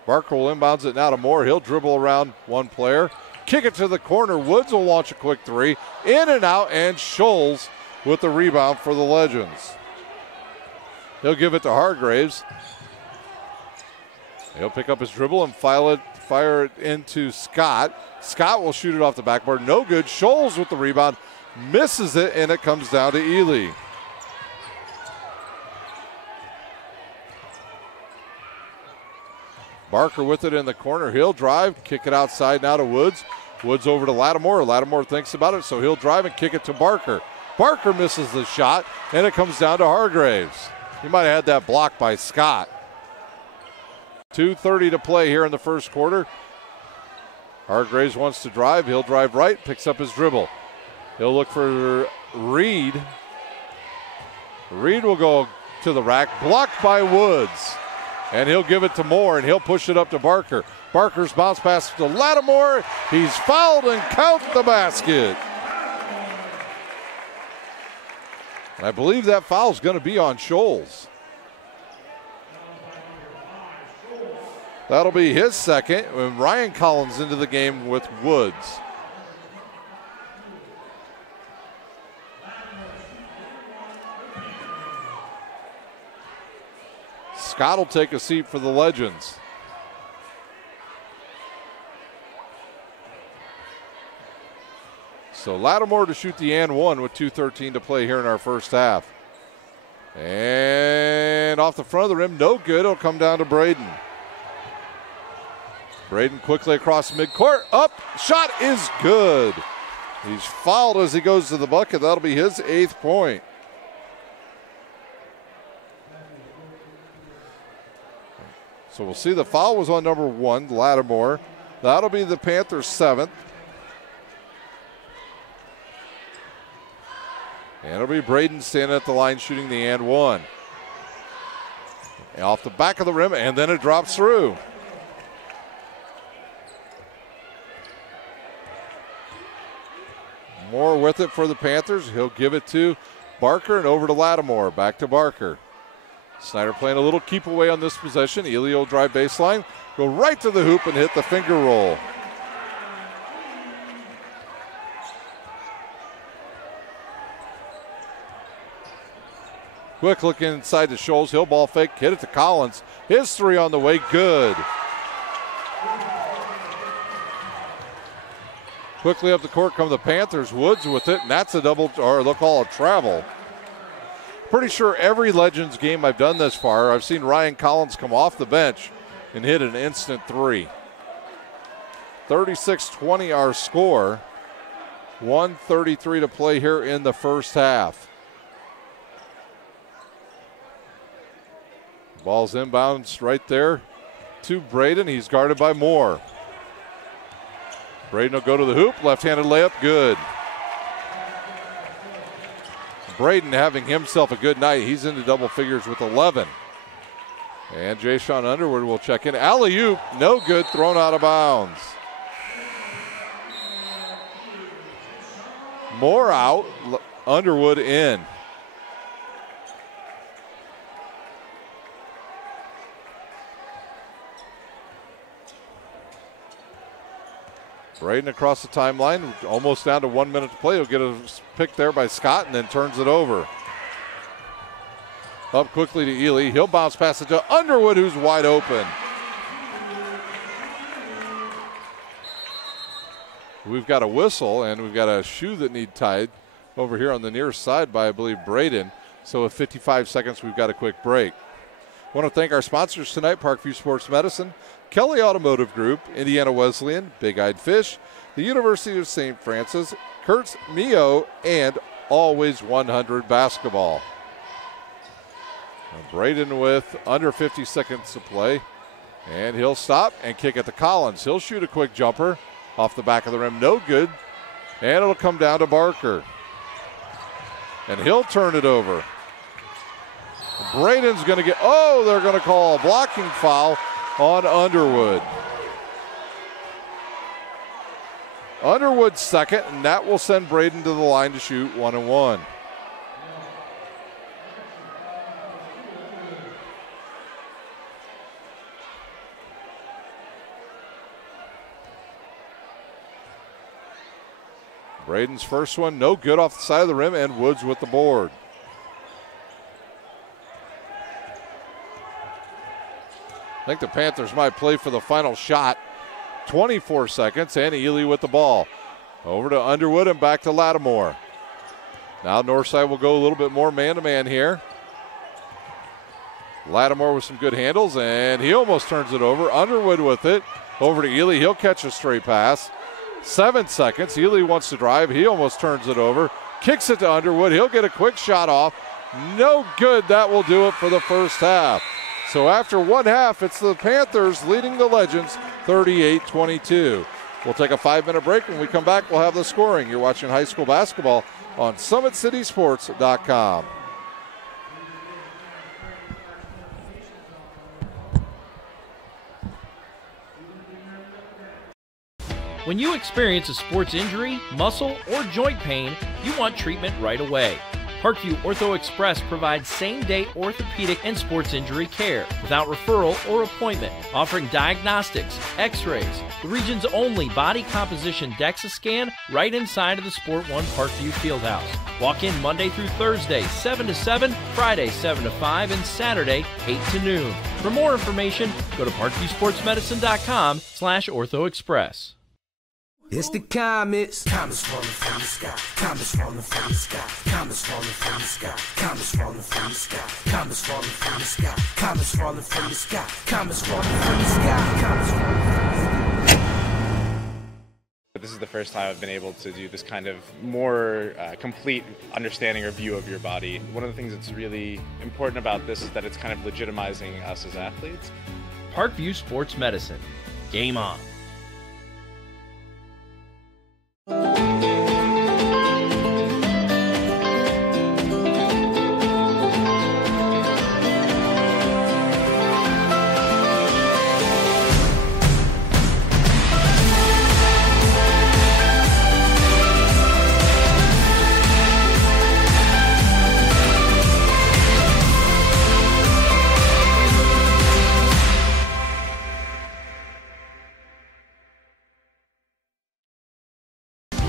Barker will inbounds it now to Moore. He'll dribble around one player. Kick it to the corner. Woods will launch a quick three. In and out, and Scholes with the rebound for the Legends. He'll give it to Hargraves. He'll pick up his dribble and fire it into Scott. Scott will shoot it off the backboard. No good. Scholes with the rebound. Misses it, and it comes down to Ely. Barker with it in the corner. He'll drive, kick it outside now to Woods. Woods over to Lattimore. Lattimore thinks about it, so he'll drive and kick it to Barker. Barker misses the shot, and it comes down to Hargraves. He might have had that block by Scott. 2:30 to play here in the first quarter. Hargraves wants to drive. He'll drive right, picks up his dribble. He'll look for Reed. Reed will go to the rack, blocked by Woods. And he'll give it to Moore, and he'll push it up to Barker. Barker's bounce pass to Lattimore. He's fouled, and count the basket. And I believe that foul's going to be on Scholes. That'll be his second, and Ryan Collins into the game with Woods. Scott will take a seat for the Legends. So Lattimore to shoot the and one with 2:13 to play here in our first half. And off the front of the rim, no good. It'll come down to Braden. Braden quickly across midcourt. Up, shot is good. He's fouled as he goes to the bucket. That'll be his 8th point. So we'll see the foul was on number 1, Lattimore. That'll be the Panthers' 7th. And it'll be Braden standing at the line shooting the and one. And off the back of the rim, and then it drops through. Moore with it for the Panthers. He'll give it to Barker and over to Lattimore. Back to Barker. Snider playing a little keep away on this possession. Ely will drive baseline, go right to the hoop and hit the finger roll. Quick look inside to Scholes. He'll ball fake, hit it to Collins. His three on the way, good. Quickly up the court come the Panthers. Woods with it, and that's a double, or they'll call it travel. Pretty sure every Legends game I've done this far, I've seen Ryan Collins come off the bench and hit an instant three. 36-20 our score. 1:33 to play here in the first half. Ball's inbounds right there to Braden. He's guarded by Moore. Braden will go to the hoop. Left-handed layup, good. Braden having himself a good night. He's into double figures with 11. And Jay-Sean Underwood will check in. Alley-oop, no good, thrown out of bounds. Moore out, Underwood in. Braden across the timeline, almost down to 1 minute to play. He'll get a pick there by Scott and then turns it over. Up quickly to Ely. He'll bounce past it to Underwood, who's wide open. We've got a whistle and we've got a shoe that need tied over here on the near side by, I believe, Braden. So with 55 seconds, we've got a quick break. I want to thank our sponsors tonight, Parkview Sports Medicine, Kelly Automotive Group, Indiana Wesleyan, Big Eyed Fish, the University of St. Francis, Kurtz Mio, and Always 100 Basketball. Now Braden with under 50 seconds to play, and he'll stop and kick it to Collins. He'll shoot a quick jumper off the back of the rim, no good, and it'll come down to Barker. And he'll turn it over. Braden's going to get, they're going to call a blocking foul on Underwood. Underwood's second, and that will send Braden to the line to shoot 1-and-1. Braden's first one, no good off the side of the rim, and Woods with the board. I think the Panthers might play for the final shot. 24 seconds, and Ely with the ball. Over to Underwood and back to Lattimore. Now Northside will go a little bit more man-to-man here. Lattimore with some good handles, and he almost turns it over. Underwood with it. Over to Ely. He'll catch a straight pass. 7 seconds. Ely wants to drive. He almost turns it over. Kicks it to Underwood. He'll get a quick shot off. No good. That will do it for the first half. So after one half, it's the Panthers leading the Legends 38-22. We'll take a 5-minute break. When we come back, we'll have the scoring. You're watching high school basketball on SummitCitySports.com. When you experience a sports injury, muscle, or joint pain, you want treatment right away. Parkview Ortho Express provides same-day orthopedic and sports injury care without referral or appointment, offering diagnostics, x-rays, the region's only body composition DEXA scan right inside of the Sport One Parkview Fieldhouse. Walk in Monday through Thursday, 7 to 7, Friday, 7 to 5, and Saturday, 8 to noon. For more information, go to parkviewsportsmedicine.com/orthoexpress. It's the comets. Comets falling from the sky. Comets falling from the sky. Comets falling from the sky. Comets falling from the sky. Comets falling from the sky. Comets falling from the sky. Comets falling from the sky. Comets falling from the sky. This is the first time I've been able to do this kind of more complete understanding or view of your body. One of the things that's really important about this is that it's kind of legitimizing us as athletes. Parkview Sports Medicine. Game on.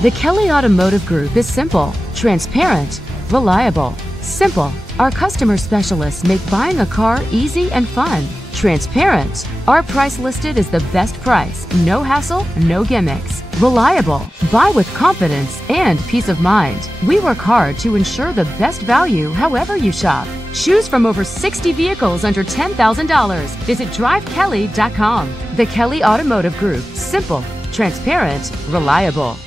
The Kelly Automotive Group is simple, transparent, reliable. Simple. Our customer specialists make buying a car easy and fun. Transparent. Our price listed is the best price. No hassle, no gimmicks. Reliable. Buy with confidence and peace of mind. We work hard to ensure the best value however you shop. Choose from over 60 vehicles under $10,000. Visit drivekelly.com. The Kelly Automotive Group. Simple, transparent, reliable.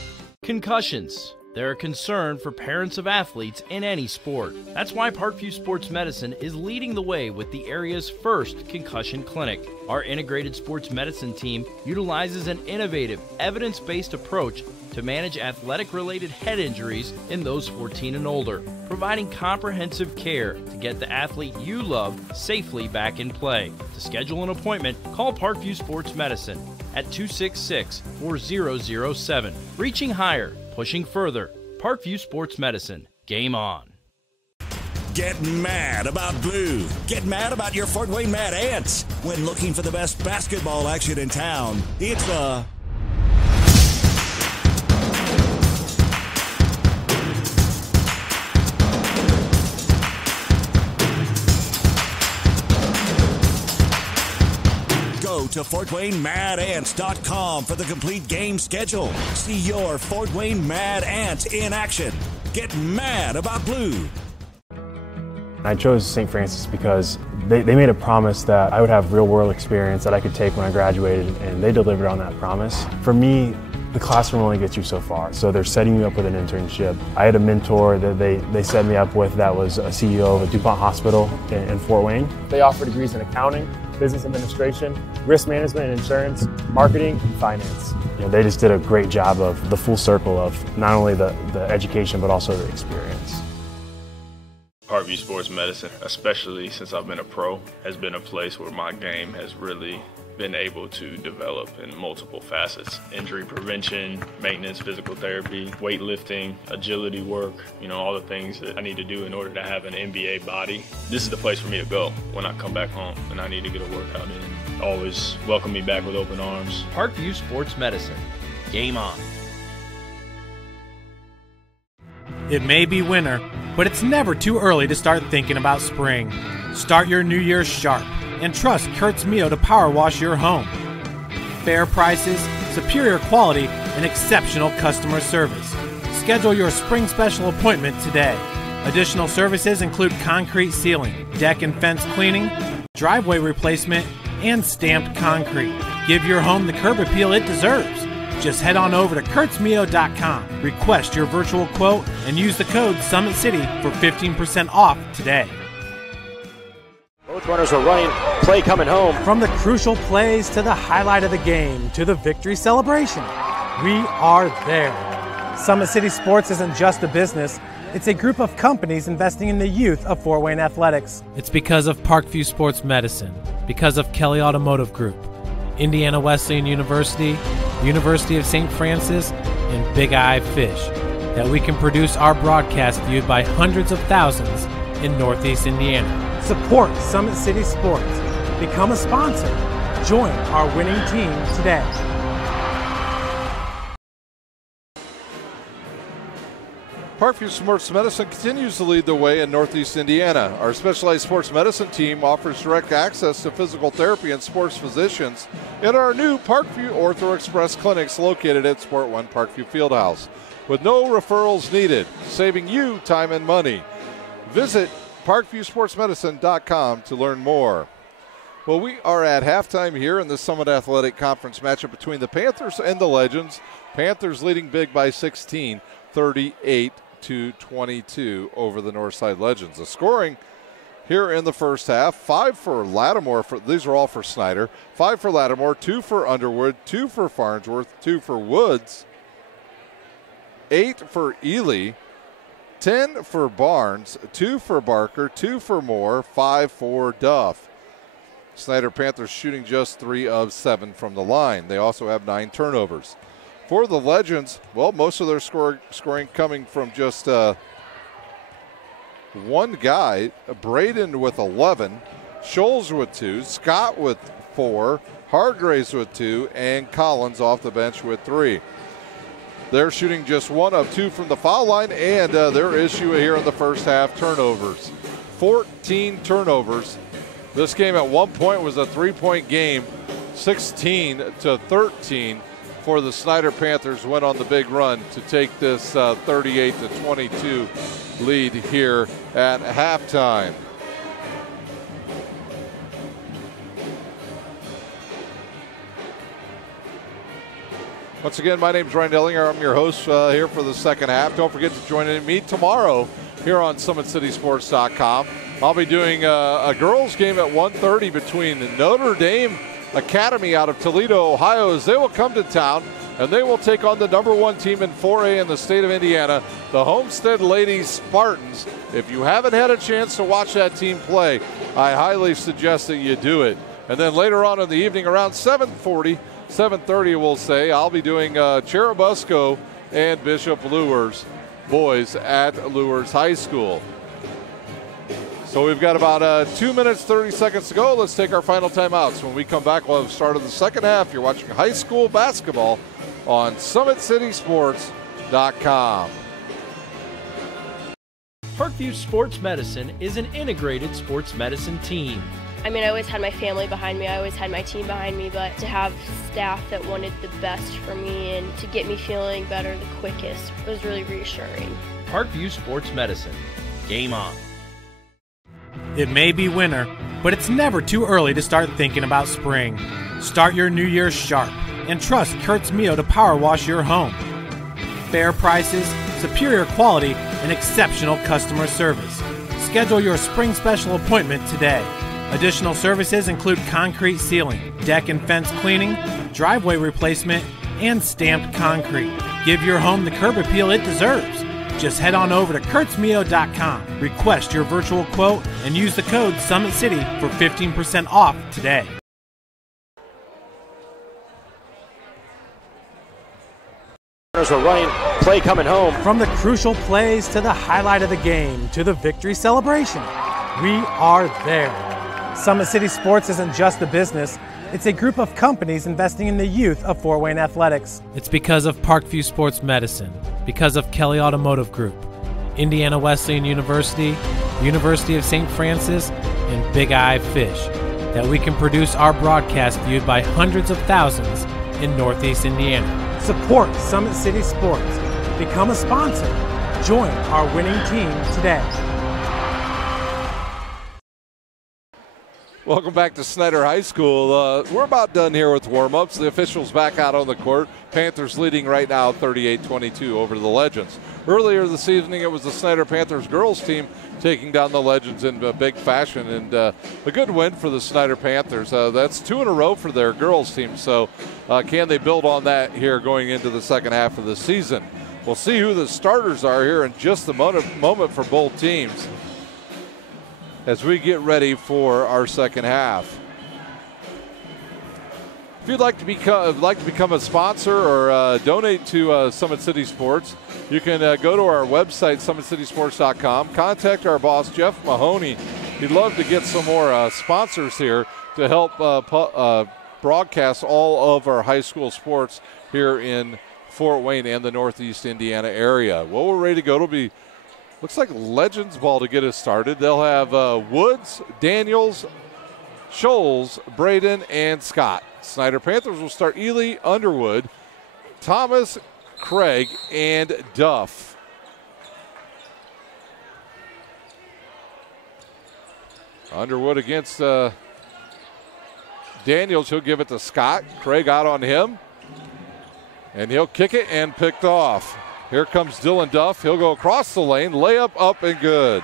Concussions. They're a concern for parents of athletes in any sport. That's why Parkview Sports Medicine is leading the way with the area's first concussion clinic. Our integrated sports medicine team utilizes an innovative, evidence-based approach to manage athletic-related head injuries in those 14 and older, providing comprehensive care to get the athlete you love safely back in play. To schedule an appointment, call Parkview Sports Medicine at 266-4007. Reaching higher, pushing further. Parkview Sports Medicine. Game on. Get mad about blue. Get mad about your Fort Wayne Mad Ants. When looking for the best basketball action in town, it's Go to FortWayneMadAnts.com for the complete game schedule. See your Fort Wayne Mad Ants in action. Get mad about blue. I chose St. Francis because they made a promise that I would have real-world experience that I could take when I graduated, and they delivered on that promise. For me, the classroom only gets you so far, so they're setting you up with an internship. I had a mentor that they set me up with that was a CEO of a DuPont hospital in Fort Wayne. They offer degrees in accounting, business administration, risk management and insurance, marketing, and finance. You know, they just did a great job of the full circle of not only the education but also the experience. Parkview Sports Medicine, especially since I've been a pro, has been a place where my game has really been able to develop in multiple facets. Injury prevention, maintenance, physical therapy, weightlifting, agility work, you know, all the things that I need to do in order to have an NBA body. This is the place for me to go when I come back home and I need to get a workout in. Always welcome me back with open arms. Parkview Sports Medicine. Game on. It may be winter, but it's never too early to start thinking about spring. Start your new year sharp and trust Kurt's Mio to power wash your home. Fair prices, superior quality, and exceptional customer service. Schedule your spring special appointment today. Additional services include concrete sealing, deck and fence cleaning, driveway replacement, and stamped concrete. Give your home the curb appeal it deserves. Just head on over to kurtzmio.com, request your virtual quote, and use the code SummitCity for 15% off today. Both runners are running, play coming home. From the crucial plays to the highlight of the game to the victory celebration, we are there. Summit City Sports isn't just a business, it's a group of companies investing in the youth of Fort Wayne athletics. It's because of Parkview Sports Medicine, because of Kelly Automotive Group, Indiana Wesleyan University, University of St. Francis, and Big Eye Fish, that we can produce our broadcast viewed by hundreds of thousands in Northeast Indiana. Support Summit City Sports. Become a sponsor. Join our winning team today. Parkview Sports Medicine continues to lead the way in Northeast Indiana. Our specialized sports medicine team offers direct access to physical therapy and sports physicians in our new Parkview Ortho Express clinics located at Sport One Parkview Fieldhouse, with no referrals needed, saving you time and money. Visit ParkviewSportsMedicine.com to learn more. Well, we are at halftime here in the Summit Athletic Conference matchup between the Panthers and the Legends. Panthers leading big by 16, 38-22 over the Northside Legends. The scoring here in the first half, 5 for Lattimore. These are all for Snider. 5 for Lattimore, 2 for Underwood, 2 for Farnsworth, 2 for Woods, 8 for Ely, 10 for Barnes, 2 for Barker, 2 for Moore, 5 for Duff. Snider Panthers shooting just 3 of 7 from the line. They also have 9 turnovers. For the Legends, well, most of their scoring coming from just one guy, Braden with 11, Scholes with 2, Scott with 4, Hargraves with 2, and Collins off the bench with 3. They're shooting just 1 of 2 from the foul line, and their issue here in the first half, turnovers. 14 turnovers. This game at one point was a 3-point game, 16-13 for the Snider Panthers. Went on the big run to take this 38-22 lead here at halftime. Once again, my name is Ryan Dellinger. I'm your host here for the second half. Don't forget to join me tomorrow here on SummitCitySports.com. I'll be doing a girls game at 1:30 between the Notre Dame Academy out of Toledo, Ohio, as they will come to town and they will take on the #1 team in 4A in the state of Indiana, the Homestead Ladies Spartans. If you haven't had a chance to watch that team play, I highly suggest that you do it. And then later on in the evening around 7:30 we'll say, I'll be doing Cherubusco and Bishop Luers boys at Luers High School. So we've got about 2 minutes, 30 seconds to go. Let's take our final timeouts. When we come back, we'll have started the second half. You're watching high school basketball on SummitCitySports.com. Parkview Sports Medicine is an integrated sports medicine team. I mean, I always had my family behind me, I always had my team behind me, but to have staff that wanted the best for me and to get me feeling better the quickest was really reassuring. Parkview Sports Medicine. Game on. It may be winter, but it's never too early to start thinking about spring. Start your new year sharp and trust Kurt's Mio to power wash your home. Fair prices, superior quality, and exceptional customer service. Schedule your spring special appointment today. Additional services include concrete sealing, deck and fence cleaning, driveway replacement, and stamped concrete. Give your home the curb appeal it deserves. Just head on over to kurtzmio.com, request your virtual quote, and use the code SummitCity for 15% off today. Are running, play coming home. From the crucial plays to the highlight of the game to the victory celebration, we are there. Summit City Sports isn't just a business, it's a group of companies investing in the youth of Fort Wayne athletics. It's because of Parkview Sports Medicine, because of Kelly Automotive Group, Indiana Wesleyan University, University of St. Francis, and Big Eye Fish, that we can produce our broadcast viewed by hundreds of thousands in Northeast Indiana. Support Summit City Sports. Become a sponsor. Join our winning team today. Welcome back to Snider High School. We're about done here with warm-ups. The officials back out on the court. Panthers leading right now 38-22 over the Legends. Earlier this evening, it was the Snider Panthers girls team taking down the Legends in big fashion, and a good win for the Snider Panthers. That's 2 in a row for their girls team, so can they build on that here going into the second half of the season? We'll see who the starters are here in just a moment for both teams as we get ready for our second half. If you'd like to become a sponsor or donate to Summit City Sports, you can go to our website, SummitCitySports.com. Contact our boss, Jeff Mahoney. He'd love to get some more sponsors here to help broadcast all of our high school sports here in Fort Wayne and the Northeast Indiana area. Well, we're ready to go. It'll be, looks like Legends ball to get us started. They'll have Woods, Daniels, Scholes, Braden, and Scott. Snider Panthers will start Ely, Underwood, Thomas, Craig, and Duff. Underwood against Daniels. He'll give it to Scott. Craig out on him. And he'll kick it and picked off. Here comes Dylan Duff. He'll go across the lane. Layup up and good.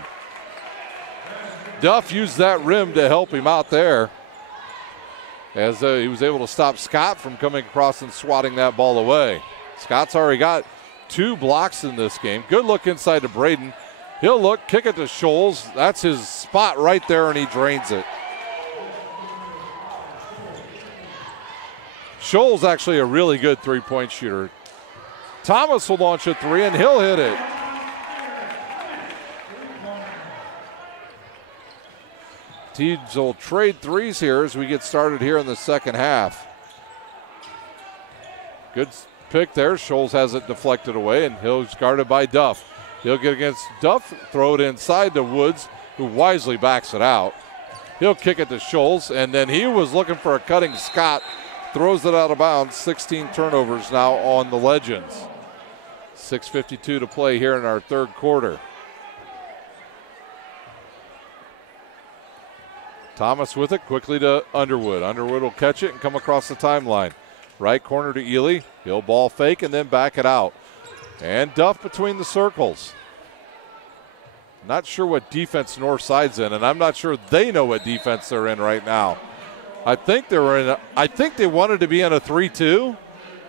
Duff used that rim to help him out there, as he was able to stop Scott from coming across and swatting that ball away. Scott's already got 2 blocks in this game. Good look inside to Braden. He'll look, kick it to Scholes. That's his spot right there, and he drains it. Scholes actually a really good three-point shooter. Thomas will launch a 3, and he'll hit it. Teams will trade threes here as we get started here in the second half. Good pick there. Scholes has it deflected away, and he's guarded by Duff. He'll get against Duff, throw it inside to Woods, who wisely backs it out. He'll kick it to Scholes, and then he was looking for a cutting Scott. Throws it out of bounds. 16 turnovers now on the Legends. 6:52 to play here in our third quarter. Thomas with it quickly to Underwood. Underwood will catch it and come across the timeline. Right corner to Ely. He'll ball fake and then back it out. And Duff between the circles. Not sure what defense Northside's in, and I'm not sure they know what defense they're in right now. I think they wanted to be in a 3-2.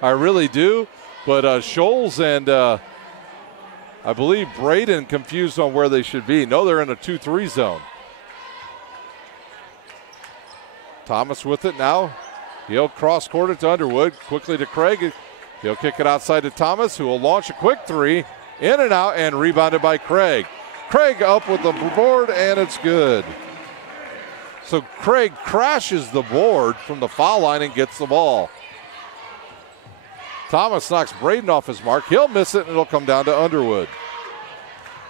I really do. But Scholes and I believe Braden confused on where they should be. No, they're in a 2-3 zone. Thomas with it now. He'll cross court it to Underwood. Quickly to Craig. He'll kick it outside to Thomas, who will launch a quick three. In and out, and rebounded by Craig. Craig up with the board, and it's good. So Craig crashes the board from the foul line and gets the ball. Thomas knocks Braden off his mark. He'll miss it, and it'll come down to Underwood.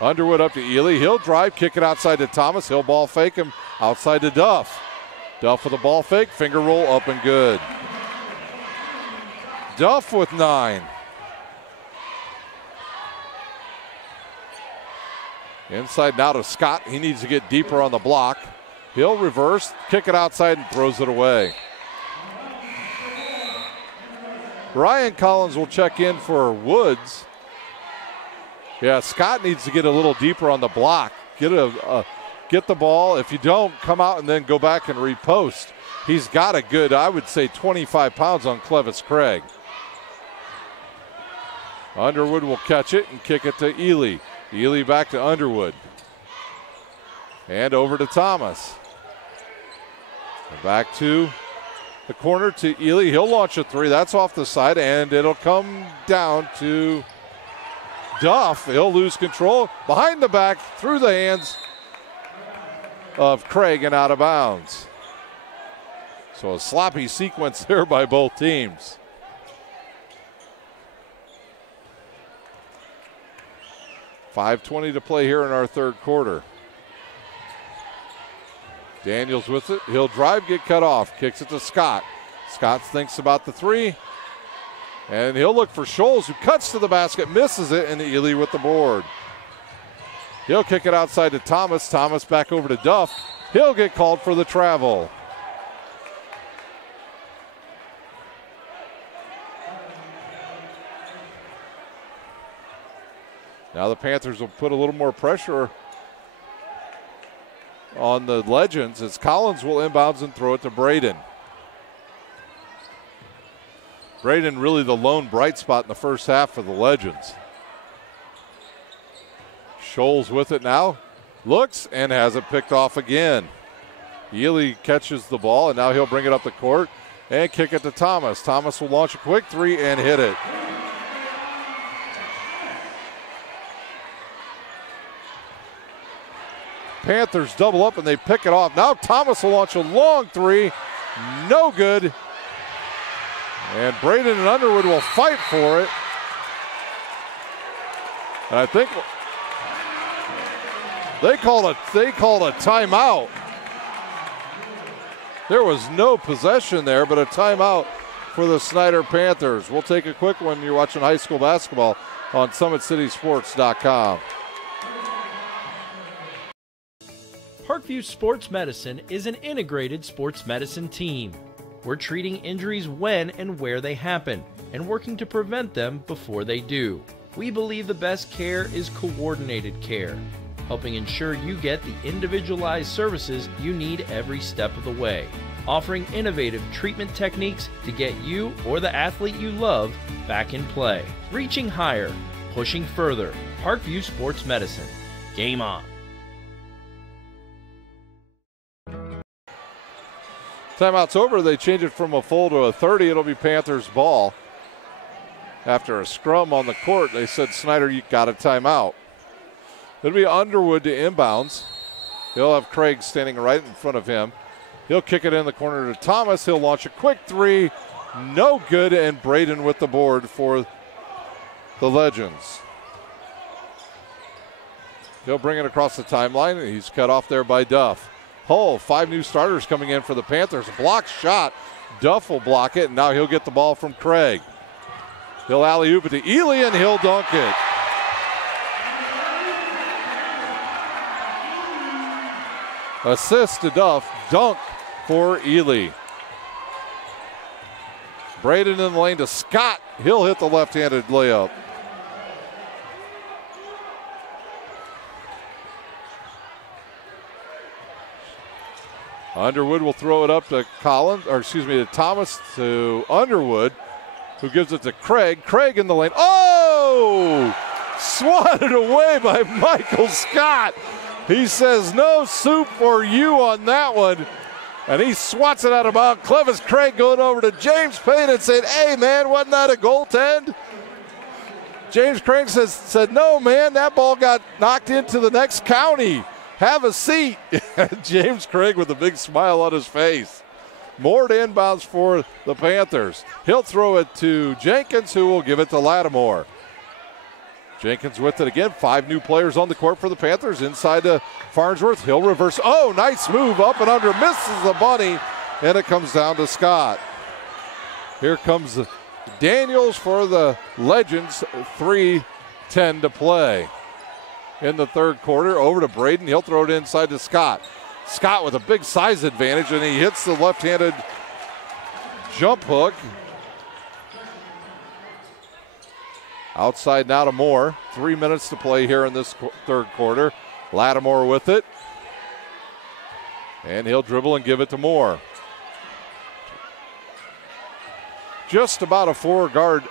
Underwood up to Ely. He'll drive, kick it outside to Thomas. He'll ball fake him outside to Duff. Duff with a ball fake, finger roll up and good. Duff with 9. Inside now to Scott. He needs to get deeper on the block. He'll reverse, kick it outside, and throws it away. Ryan Collins will check in for Woods. Yeah, Scott needs to get a little deeper on the block. Get the ball. If you don't, come out and then go back and repost. He's got a good, I would say, 25 pounds on Clevis Craig. Underwood will catch it and kick it to Ely. Ely back to Underwood. And over to Thomas. And back to the corner to Ely. He'll launch a three. That's off the side, and it'll come down to Duff. He'll lose control. Behind the back, through the hands of Craig and out of bounds. So a sloppy sequence there by both teams. .5:20 to play here in our third quarter. Daniels with it. He'll drive, get cut off. Kicks it to Scott. Scott thinks about the three. And he'll look for Scholes, who cuts to the basket, misses it, and Ely with the board. He'll kick it outside to Thomas. Thomas back over to Duff. He'll get called for the travel. Now the Panthers will put a little more pressure on the Legends as Collins will inbounds and throw it to Braden. Braden really the lone bright spot in the first half for the Legends. Scholes with it now. Looks and has it picked off again. Ely catches the ball and now he'll bring it up the court and kick it to Thomas. Thomas will launch a quick three and hit it. Panthers double up and they pick it off. Now Thomas will launch a long three. No good. And Braden and Underwood will fight for it. And I think they called a timeout. There was no possession there, but a timeout for the Snider Panthers. We'll take a quick one. You're watching high school basketball on SummitCitySports.com. Parkview Sports Medicine is an integrated sports medicine team. We're treating injuries when and where they happen and working to prevent them before they do. We believe the best care is coordinated care, helping ensure you get the individualized services you need every step of the way, offering innovative treatment techniques to get you or the athlete you love back in play. Reaching higher, pushing further. Parkview Sports Medicine. Game on. Timeout's over. They change it from a full to a 30. It'll be Panthers ball. After a scrum on the court, they said, Snider, you got a timeout. It'll be Underwood to inbounds. He'll have Craig standing right in front of him. He'll kick it in the corner to Thomas. He'll launch a quick three. No good, and Braden with the board for the Legends. He'll bring it across the timeline. He's cut off there by Duff. Hull, 5 new starters coming in for the Panthers. Block shot. Duff will block it, and now he'll get the ball from Craig. He'll alley-oop it to Ely, and he'll dunk it. Assist to Duff. Dunk for Ely. Braden in the lane to Scott. He'll hit the left-handed layup. Underwood will throw it up to Thomas to Underwood, who gives it to Craig. Craig in the lane. Oh! Swatted away by Michael Scott. He says no soup for you on that one. And he swats it out of bounds. Clevis Craig going over to James Payne and said, hey, man, wasn't that a goaltend? James Craig said, no, man, that ball got knocked into the next county. Have a seat. James Craig with a big smile on his face. More to inbounds for the Panthers. He'll throw it to Jenkins, who will give it to Lattimore. Jenkins with it again. 5 new players on the court for the Panthers. Inside to Farnsworth. He'll reverse. Oh, nice move up and under. Misses the bunny. And it comes down to Scott. Here comes Daniels for the Legends. 3:10 to play. In the third quarter, over to Braden. He'll throw it inside to Scott. Scott with a big size advantage, and he hits the left-handed jump hook. Outside now to Moore. 3 minutes to play here in this third quarter. Lattimore with it. And he'll dribble and give it to Moore. Just about a 4-guard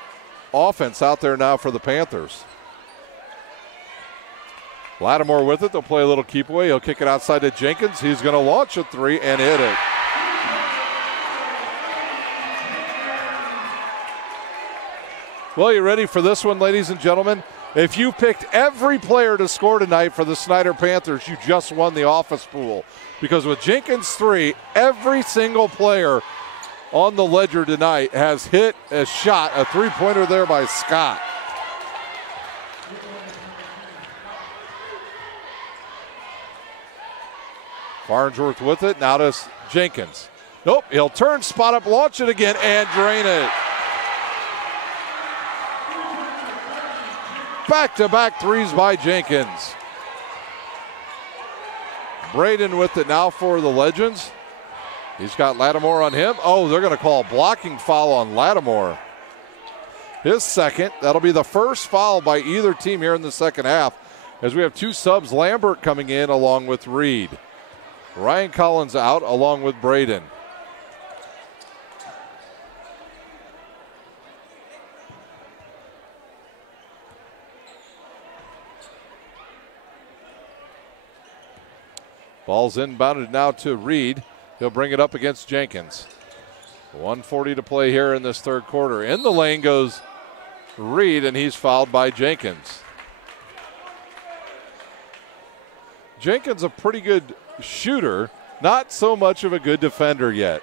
offense out there now for the Panthers. Lattimore with it. They'll play a little keep away. He'll kick it outside to Jenkins. He's going to launch a 3 and hit it. Well, you ready for this one, ladies and gentlemen? If you picked every player to score tonight for the Snider Panthers, you just won the office pool. Because with Jenkins' 3, every single player on the ledger tonight has hit a shot, a three-pointer there by Scott. Farnsworth with it, now to Jenkins. Nope, he'll turn, spot up, launch it again, and drain it. Back-to-back threes by Jenkins. Braden with it now for the Legends. He's got Lattimore on him. Oh, they're going to call a blocking foul on Lattimore. His second. That'll be the first foul by either team here in the second half, as we have 2 subs. Lambert coming in along with Reed. Ryan Collins out along with Braden. Ball's inbounded now to Reed. He'll bring it up against Jenkins. 1:40 to play here in this third quarter. In the lane goes Reed, and he's fouled by Jenkins. Jenkins a pretty good shooter, not so much of a good defender yet.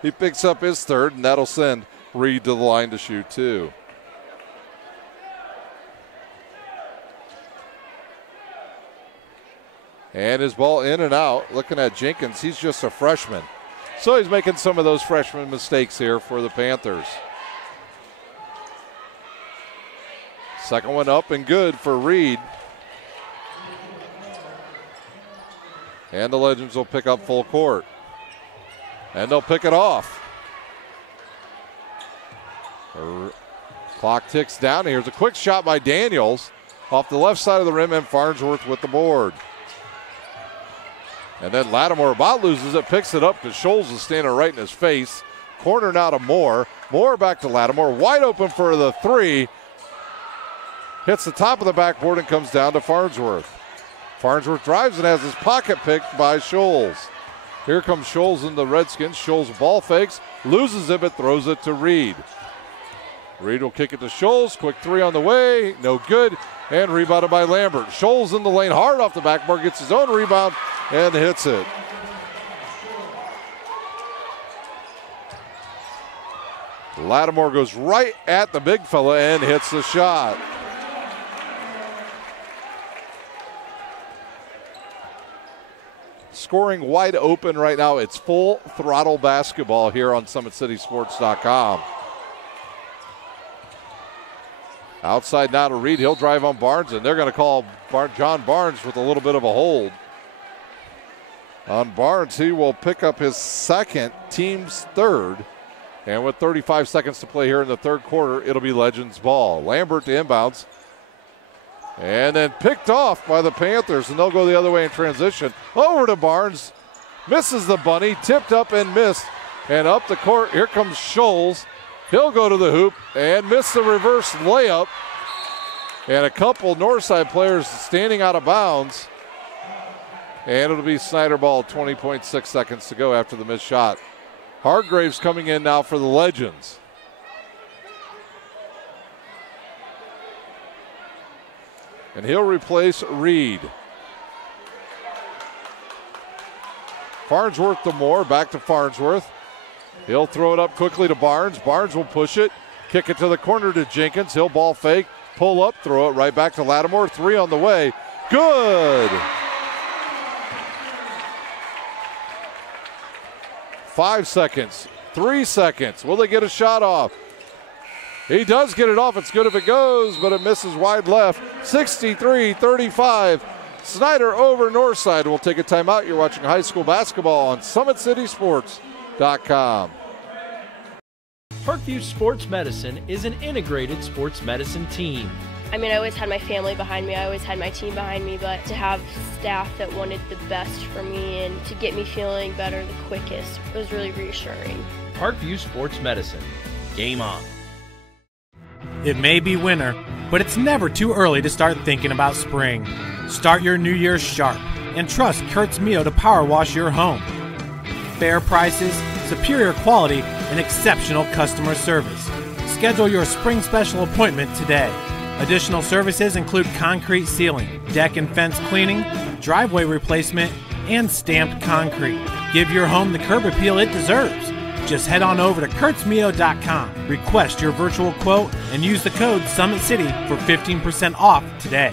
He picks up his third, and that'll send Reed to the line to shoot 2. And his ball in and out. Looking at Jenkins, he's just a freshman. So he's making some of those freshman mistakes here for the Panthers. Second one up and good for Reed. And the Legends will pick up full court. And they'll pick it off. Clock ticks down. Here's a quick shot by Daniels off the left side of the rim, and Farnsworth with the board. And then Lattimore about loses it, picks it up because Scholes is standing right in his face. Corner now to Moore. Moore back to Lattimore. Wide open for the 3. Hits the top of the backboard and comes down to Farnsworth. Farnsworth drives and has his pocket picked by Scholes. Here comes Scholes in the Redskins. Scholes ball fakes, loses it, but throws it to Reed. Reed will kick it to Scholes. Quick 3 on the way, no good, and rebounded by Lambert. Scholes in the lane, hard off the backboard, gets his own rebound and hits it. Lattimore goes right at the big fella and hits the shot. Scoring wide open right now. It's full throttle basketball here on SummitCitySports.com. Outside now to Reed. He'll drive on Barnes, and they're going to call John Barnes with a little bit of a hold. On Barnes, he will pick up his second, team's third. And with 35 seconds to play here in the third quarter, it'll be Legends ball. Lambert to inbounds. And then picked off by the Panthers, and they'll go the other way in transition. Over to Barnes. Misses the bunny, tipped up and missed. And up the court, here comes Scholes. He'll go to the hoop and miss the reverse layup. And a couple Northside players standing out of bounds. And it'll be Snider ball, 20.6 seconds to go after the missed shot. Hargraves coming in now for the Legends. And he'll replace Reed. Farnsworth to Moore, back to Farnsworth. He'll throw it up quickly to Barnes. Barnes will push it, kick it to the corner to Jenkins. He'll ball fake, pull up, throw it right back to Lattimore. 3 on the way. Good. 5 seconds, 3 seconds. Will they get a shot off? He does get it off. It's good if it goes, but it misses wide left. 63-35. Snider over Northside. We'll take a timeout. You're watching high school basketball on SummitCitySports.com. Parkview Sports Medicine is an integrated sports medicine team. I mean, I always had my family behind me. I always had my team behind me, but to have staff that wanted the best for me and to get me feeling better the quickest was really reassuring. Parkview Sports Medicine. Game on. It may be winter, but it's never too early to start thinking about spring. Start your new year sharp and trust Kurt's Mio to power wash your home. Fair prices, superior quality, and exceptional customer service. Schedule your spring special appointment today. Additional services include concrete sealing, deck and fence cleaning, driveway replacement, and stamped concrete. Give your home the curb appeal it deserves. Just head on over to kurtzmio.com, request your virtual quote, and use the code SummitCity for 15% off today.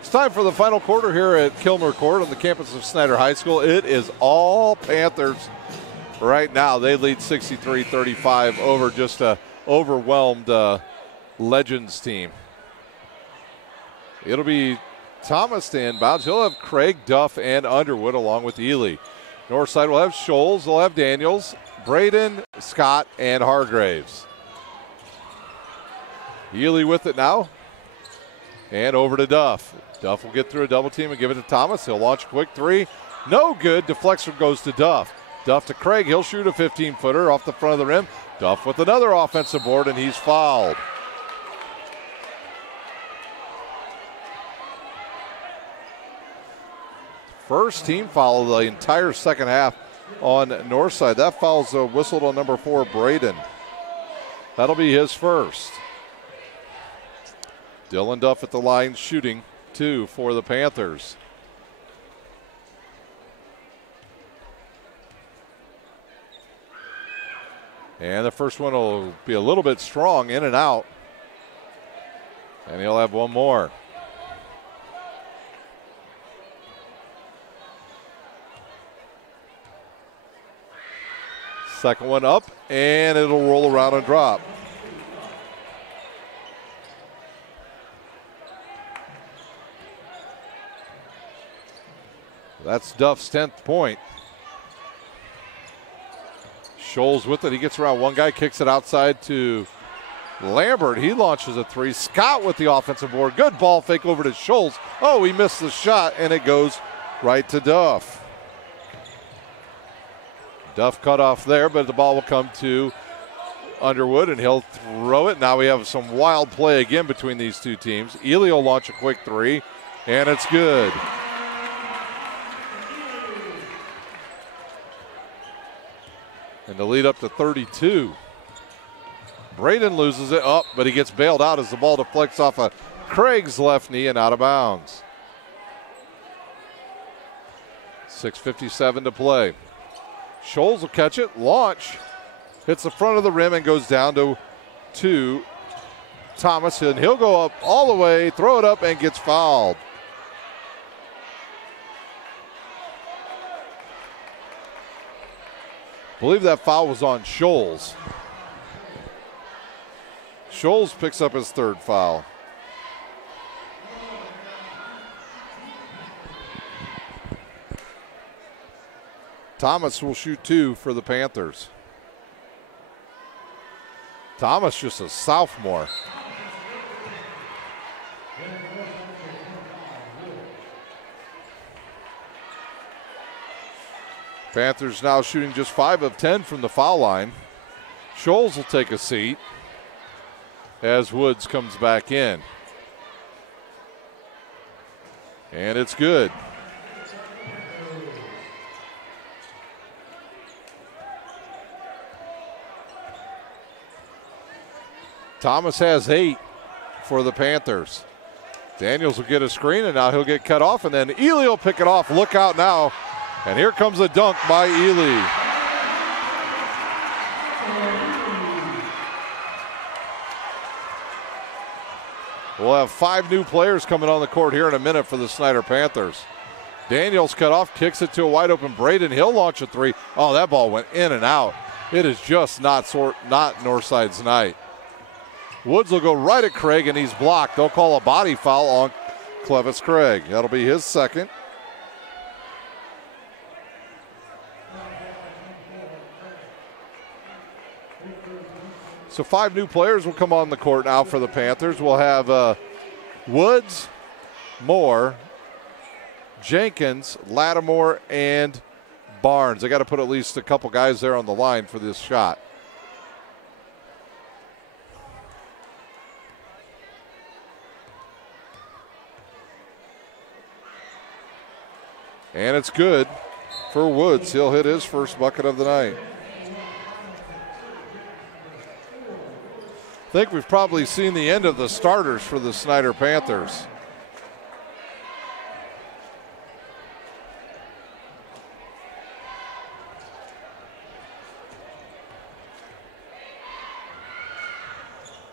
It's time for the final quarter here at Kilmer Court on the campus of Snider High School. It is all Panthers right now. They lead 63-35 over just a overwhelmed Legends team. It'll be Thomas to inbounds. He'll have Craig, Duff, and Underwood along with Ely. Northside will have Scholes, they'll have Daniels, Braden, Scott, and Hargraves. Ely with it now. And over to Duff. Duff will get through a double team and give it to Thomas. He'll launch a quick 3. No good. Deflection goes to Duff. Duff to Craig. He'll shoot a 15-footer off the front of the rim. Duff with another offensive board, and he's fouled. First team foul of the entire second half on Northside. That foul's whistled on number 4, Braden. That'll be his first. Dylan Duff at the line shooting 2 for the Panthers. And the first one will be a little bit strong, in and out. And he'll have one more. Second one up, and it'll roll around and drop. That's Duff's 10th point. Scholes with it. He gets around one guy, kicks it outside to Lambert. He launches a 3. Scott with the offensive board. Good ball fake over to Scholes. Oh, he missed the shot, and it goes right to Duff. Duff cut off there, but the ball will come to Underwood, and he'll throw it. Now we have some wild play again between these two teams. Ely will launch a quick 3, and it's good. And the lead up to 32. Braden loses it up, but he gets bailed out as the ball deflects off of Craig's left knee and out of bounds. 6:57 to play. Scholes will catch it, launch, hits the front of the rim and goes down to Thomas, and he'll go up all the way, throw it up, and gets fouled. I believe that foul was on Scholes. Scholes picks up his 3rd foul. Thomas will shoot 2 for the Panthers. Thomas just a sophomore. Panthers now shooting just 5 of 10 from the foul line. Scholes will take a seat as Woods comes back in. And it's good. Thomas has 8 for the Panthers. Daniels will get a screen, and now he'll get cut off, and then Ely will pick it off. Look out now. And here comes a dunk by Ely. We'll have 5 new players coming on the court here in a minute for the Snider Panthers. Daniels cut off, kicks it to a wide open Braden. He'll launch a 3. Oh, that ball went in and out. It is just not Northside's night. Woods will go right at Craig, and he's blocked. They'll call a body foul on Clevis Craig. That'll be his second. So 5 new players will come on the court now for the Panthers. We'll have Woods, Moore, Jenkins, Lattimore, and Barnes. They got to put at least a couple guys there on the line for this shot. And it's good for Woods. He'll hit his first bucket of the night. I think we've probably seen the end of the starters for the Snider Panthers.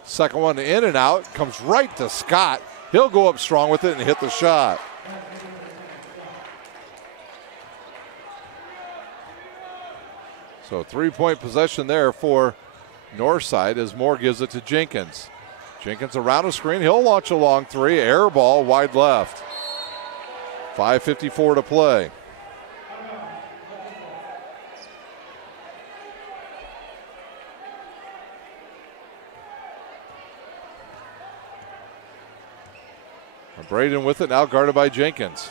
Second one in and out, comes right to Scott. He'll go up strong with it and hit the shot. So 3-point possession there for Northside as Moore gives it to Jenkins. Jenkins around a screen. He'll launch a long 3. Air ball wide left. 5:54 to play. Braden with it now, guarded by Jenkins.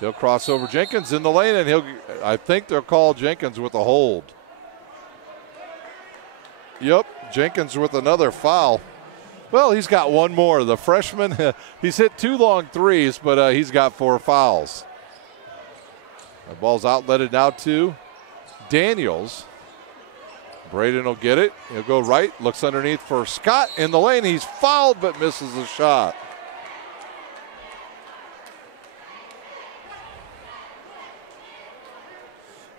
They'll cross over Jenkins in the lane, and I think they'll call Jenkins with a hold. Yep, Jenkins with another foul. Well, he's got one more. The freshman, he's hit 2 long 3s, but he's got 4 fouls. The ball's outletted now to Daniels. Braden will get it. He'll go right, looks underneath for Scott in the lane. He's fouled but misses the shot.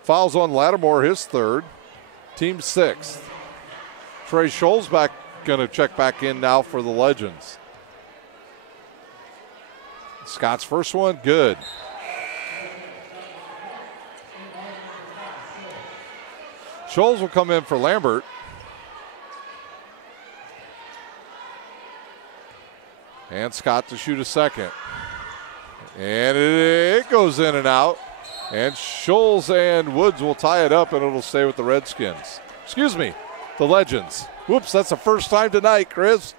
Fouls on Lattimore, his 3rd. Team 6th. Trey Scholes going to check back in now for the Legends. Scott's first one, good. Scholes will come in for Lambert. And Scott to shoot a second. And it goes in and out. And Scholes and Woods will tie it up, and it'll stay with the Redskins. Excuse me, the Legends. Whoops, that's the first time tonight, Chris.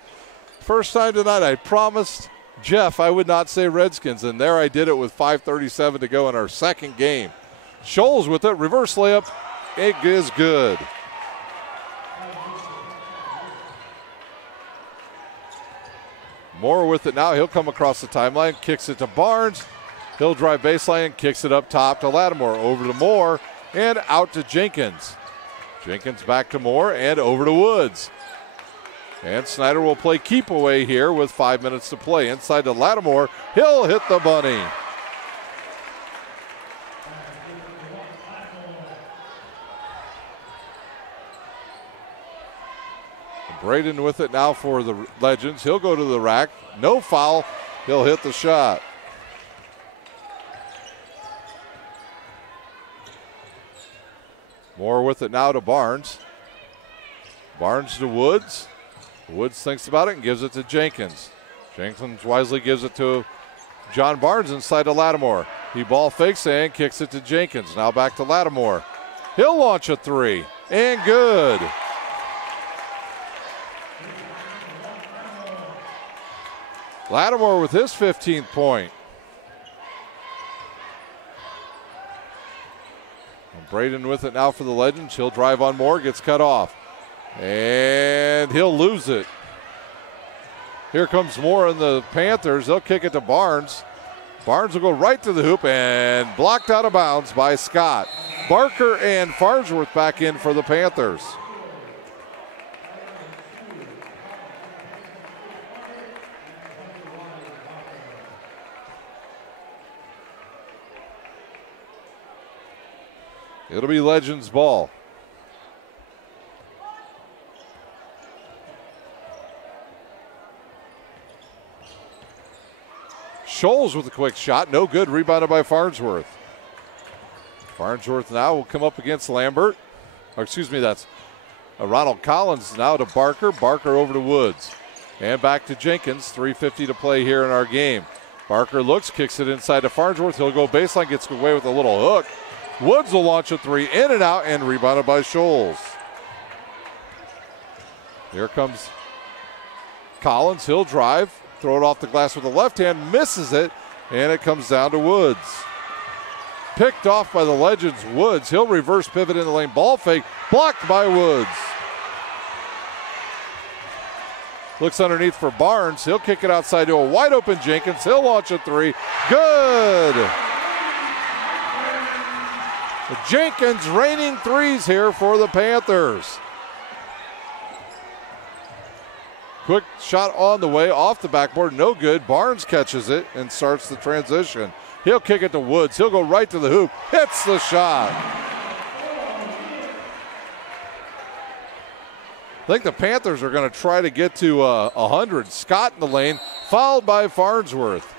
First time tonight. I promised Jeff I would not say Redskins, and there I did it with 5:37 to go in our second game. Scholes with it, reverse layup. It is good. Moore with it now. He'll come across the timeline, kicks it to Barnes. He'll drive baseline and kicks it up top to Lattimore. Over to Moore and out to Jenkins. Jenkins back to Moore and over to Woods. And Snider will play keep away here with 5 minutes to play. Inside to Lattimore. He'll hit the bunny. Braden with it now for the Legends. He'll go to the rack. No foul. He'll hit the shot. Moore with it now to Barnes. Barnes to Woods. Woods thinks about it and gives it to Jenkins. Jenkins wisely gives it to John Barnes inside to Lattimore. He ball fakes and kicks it to Jenkins. Now back to Lattimore. He'll launch a 3 and good. Lattimore with his 15th point. And Braden with it now for the Legends. He'll drive on Moore, gets cut off. And he'll lose it. Here comes Moore and the Panthers. They'll kick it to Barnes. Barnes will go right to the hoop and blocked out of bounds by Scott. Barker and Farnsworth back in for the Panthers. It'll be Legends ball. Scholes with a quick shot, no good, rebounded by Farnsworth. Farnsworth now will come up against Lambert. That's Ronald Collins now to Barker. Barker over to Woods. And back to Jenkins, 3:50 to play here in our game. Barker looks, kicks it inside to Farnsworth. He'll go baseline, gets away with a little hook. Woods will launch a three, in and out, and rebounded by Scholes. Here comes Collins, he'll drive. Throw it off the glass with the left hand, misses it, and it comes down to Woods. Picked off by the Legends, Woods. He'll reverse pivot in the lane, ball fake, blocked by Woods. Looks underneath for Barnes. He'll kick it outside to a wide open Jenkins. He'll launch a three. Good! Jenkins raining threes here for the Panthers. Quick shot on the way, off the backboard, no good. Barnes catches it and starts the transition. He'll kick it to Woods. He'll go right to the hoop, hits the shot. I think the Panthers are going to try to get to 100. Scott in the lane, fouled by Farnsworth.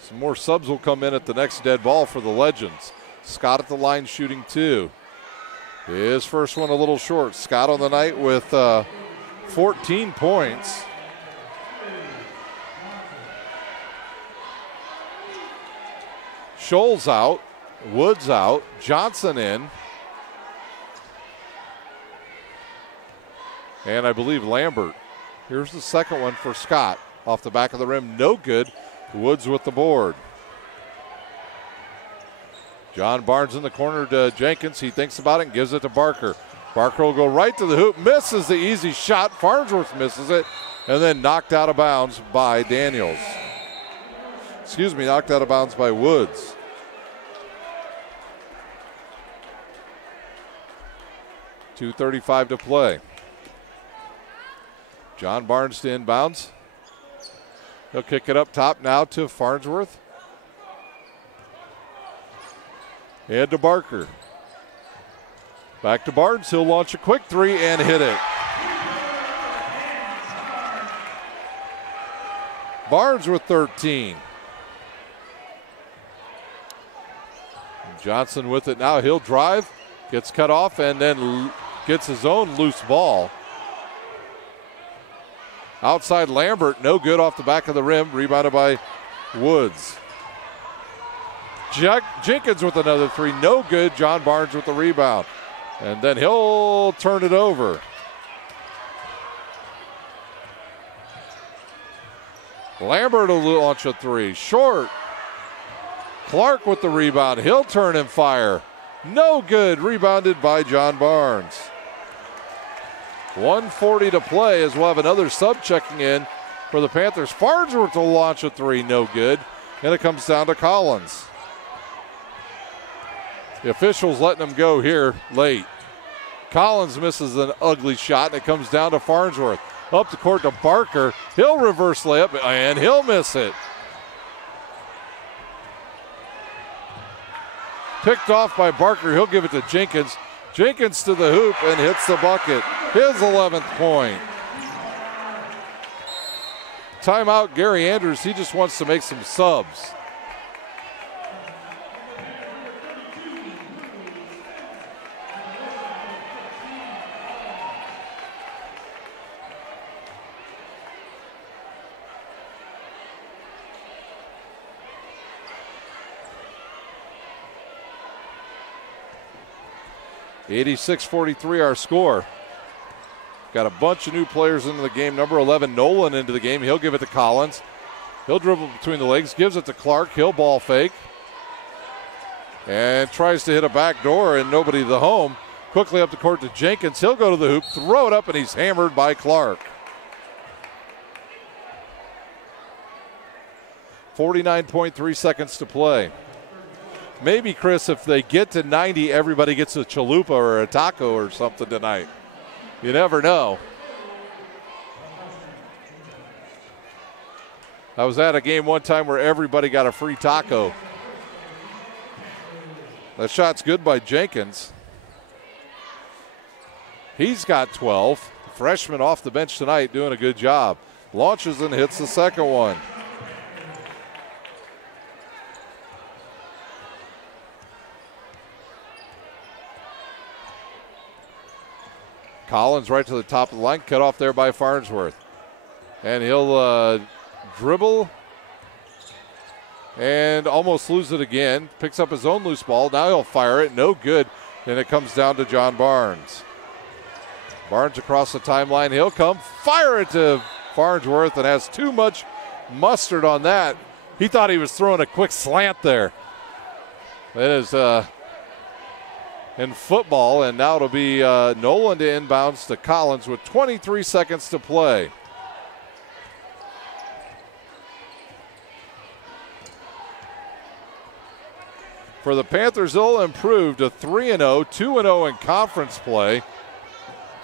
Some more subs will come in at the next dead ball for the Legends. Scott at the line shooting 2. His first one a little short. Scott on the night with 14 points. Scholes out. Woods out. Johnson in. And I believe Lambert. Here's the second one for Scott. Off the back of the rim, no good. Woods with the board. John Barnes in the corner to Jenkins. He thinks about it and gives it to Barker. Barker will go right to the hoop, misses the easy shot. Farnsworth misses it, and then knocked out of bounds by Daniels. Knocked out of bounds by Woods. .235 to play. John Barnes to inbounds. He'll kick it up top now to Farnsworth. And to Barker. Back to Barnes. He'll launch a quick three and hit it. Barnes with 13. Johnson with it now. He'll drive. Gets cut off and then gets his own loose ball. Outside Lambert, no good off the back of the rim, rebounded by Woods. Jenkins with another three, no good. John Barnes with the rebound. And then he'll turn it over. Lambert will launch a three, short. Clark with the rebound, he'll turn and fire. No good, rebounded by John Barnes. 1:40 to play as we'll have another sub checking in for the Panthers. Farnsworth will launch a three, no good. And it comes down to Collins. The officials letting him go here late. Collins misses an ugly shot, and it comes down to Farnsworth. Up the court to Barker. He'll reverse layup, and he'll miss it. Picked off by Barker. He'll give it to Jenkins. Jenkins to the hoop and hits the bucket. His 11th point. Timeout, Gary Andrews. He just wants to make some subs. 86-43 our score. Got a bunch of new players into the game. Number 11, Nolan, into the game. He'll give it to Collins. He'll dribble between the legs, gives it to Clark. He'll ball fake. And tries to hit a back door and nobody to the home. Quickly up the court to Jenkins. He'll go to the hoop, throw it up, and he's hammered by Clark. 49.3 seconds to play. Maybe, Chris, if they get to 90, everybody gets a chalupa or a taco or something tonight. You never know. I was at a game one time where everybody got a free taco. That shot's good by Jenkins. He's got 12. Freshman off the bench tonight doing a good job. Launches and hits the second one. Collins right to the top of the line, cut off there by Farnsworth. And he'll dribble and almost lose it again. Picks up his own loose ball. Now he'll fire it. No good. And it comes down to John Barnes. Barnes across the timeline. He'll come, fire it to Farnsworth, and has too much mustard on that. He thought he was throwing a quick slant there. That is in football, and now it'll be Nolan to inbounds to Collins with 23 seconds to play. For the Panthers, they'll improve to 3-0, 2-0 in conference play.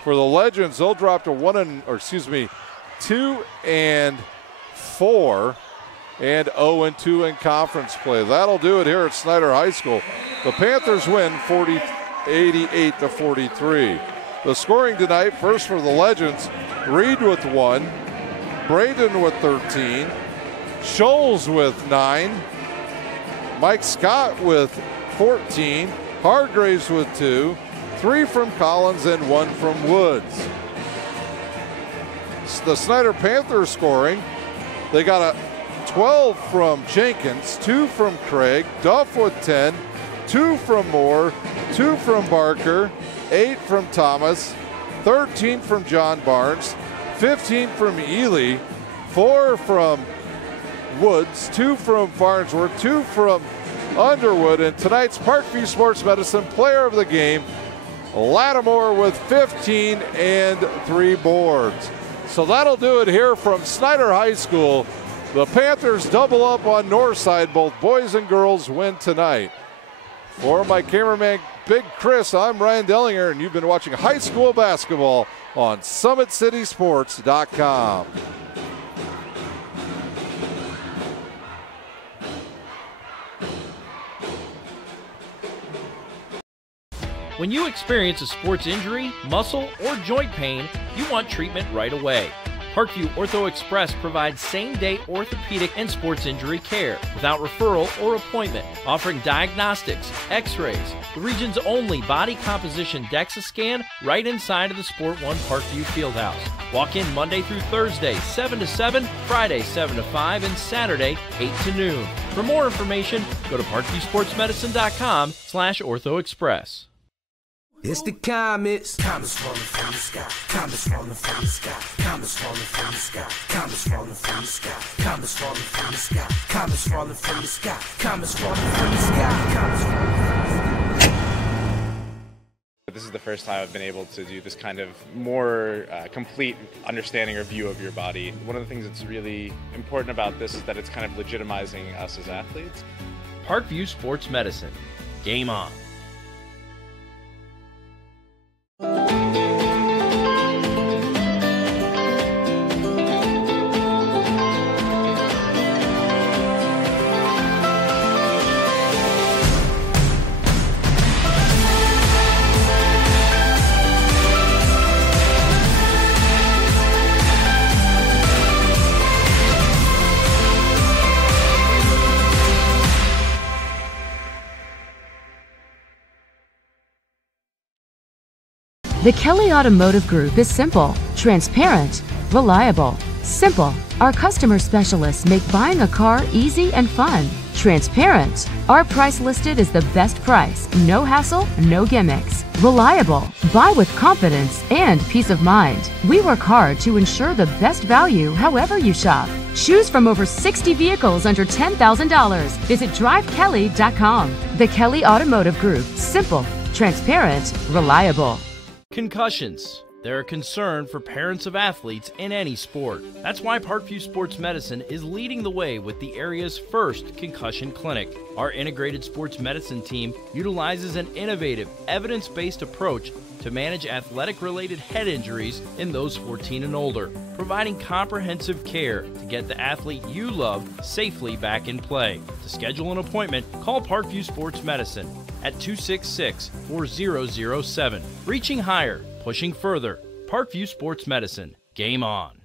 For the Legends, they'll drop to 2-4 and 0-2 in conference play. That'll do it here at Snider High School. The Panthers win 88-43. The scoring tonight, first for the Legends, Reed with 1, Braden with 13, Scholes with 9, Mike Scott with 14, Hargraves with 2, 3 from Collins and 1 from Woods. The Snider Panthers scoring, they got a 12 from Jenkins, 2 from Craig, Duff with 10, 2 from Moore, 2 from Barker, 8 from Thomas, 13 from John Barnes, 15 from Ely, 4 from Woods, 2 from Farnsworth, 2 from Underwood, and tonight's Parkview Sports Medicine player of the game, Lattimore, with 15 and 3 boards. So that'll do it here from Snider High School. The Panthers double up on Northside. Both boys and girls win tonight. For my cameraman, Big Chris, I'm Ryan Dellinger, and you've been watching high school basketball on SummitCitySports.com. When you experience a sports injury, muscle, or joint pain, you want treatment right away. Parkview Ortho Express provides same-day orthopedic and sports injury care without referral or appointment, offering diagnostics, x-rays, the region's only body composition DEXA scan right inside of the Sport One Parkview Fieldhouse. Walk in Monday through Thursday, 7 to 7, Friday, 7 to 5, and Saturday, 8 to noon. For more information, go to parkviewsportsmedicine.com/orthoexpress. It's the comets. Comets falling from the sky. Comets falling from the sky. Comets falling from the sky. Comets falling from the sky. Comets falling from the sky. Comets falling from the sky. Comets falling from the sky. Comets falling from the sky. This is the first time I've been able to do this kind of more complete understanding or view of your body. One of the things that's really important about this is that it's kind of legitimizing us as athletes. Parkview Sports Medicine. Game on. The Kelly Automotive Group is simple, transparent, reliable, Simple. Our customer specialists make buying a car easy and fun. Transparent. Our price listed is the best price. No hassle, no gimmicks. Reliable. Buy with confidence and peace of mind. We work hard to ensure the best value however you shop. Choose from over 60 vehicles under $10,000. Visit drivekelly.com. The Kelly Automotive Group. Simple, transparent, reliable. Concussions. They're a concern for parents of athletes in any sport. That's why Parkview Sports Medicine is leading the way with the area's first concussion clinic. Our integrated sports medicine team utilizes an innovative, evidence-based approach to manage athletic-related head injuries in those 14 and older, providing comprehensive care to get the athlete you love safely back in play. To schedule an appointment, call Parkview Sports Medicine at 266-4007. Reaching higher, pushing further. Parkview Sports Medicine. Game on.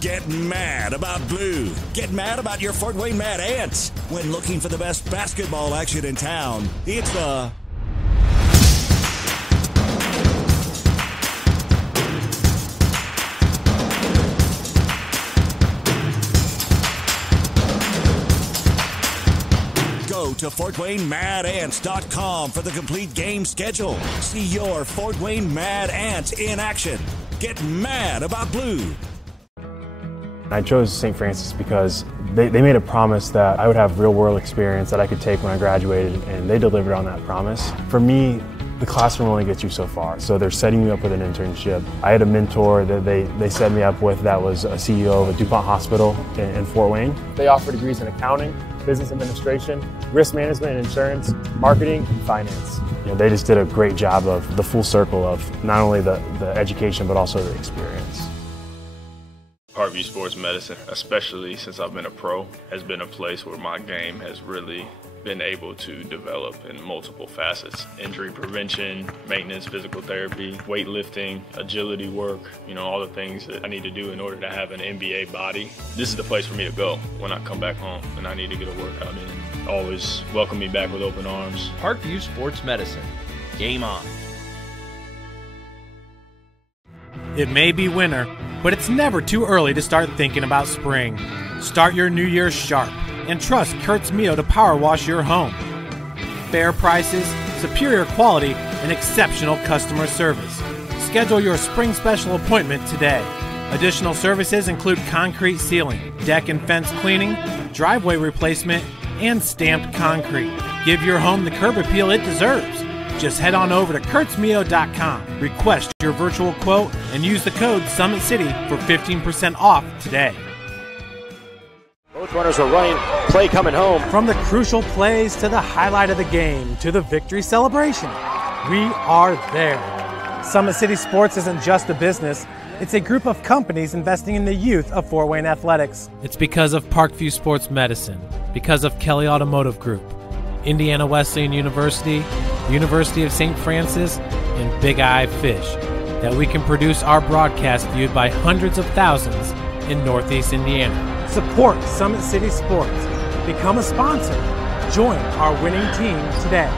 Get mad about blue. Get mad about your Fort Wayne Mad Ants. When looking for the best basketball action in town, it's the Go to FortWayneMadAnts.com for the complete game schedule. See your Fort Wayne Mad Ants in action. Get mad about blue. I chose St. Francis because they made a promise that I would have real-world experience that I could take when I graduated, and they delivered on that promise. For me, the classroom only gets you so far, so they're setting you up with an internship. I had a mentor that they set me up with that was a CEO of a DuPont hospital in Fort Wayne. They offer degrees in accounting, business administration, risk management and insurance, marketing, and finance. They just did a great job of the full circle of not only the education but also the experience. Parkview Sports Medicine, especially since I've been a pro, has been a place where my game has really been able to develop in multiple facets. Injury prevention, maintenance, physical therapy, weightlifting, agility work, all the things that I need to do in order to have an NBA body. This is the place for me to go when I come back home and I need to get a workout in. Always welcome me back with open arms. Parkview Sports Medicine. Game on. It may be winter, but it's never too early to start thinking about spring. Start your new year sharp and trust Kurt's Mio to power wash your home. Fair prices, superior quality, and exceptional customer service. Schedule your spring special appointment today. Additional services include concrete sealing, deck and fence cleaning, driveway replacement, and stamped concrete. Give your home the curb appeal it deserves. Just head on over to kurtzmio.com, request your virtual quote, and use the code SummitCity for 15% off today. Both runners are running, play coming home. From the crucial plays to the highlight of the game to the victory celebration, we are there. Summit City Sports isn't just a business, it's a group of companies investing in the youth of Fort Wayne athletics. It's because of Parkview Sports Medicine, because of Kelly Automotive Group, Indiana Wesleyan University, University of St. Francis, and Big Eye Fish, that we can produce our broadcast viewed by hundreds of thousands in Northeast Indiana. Support Summit City Sports. Become a sponsor. Join our winning team today.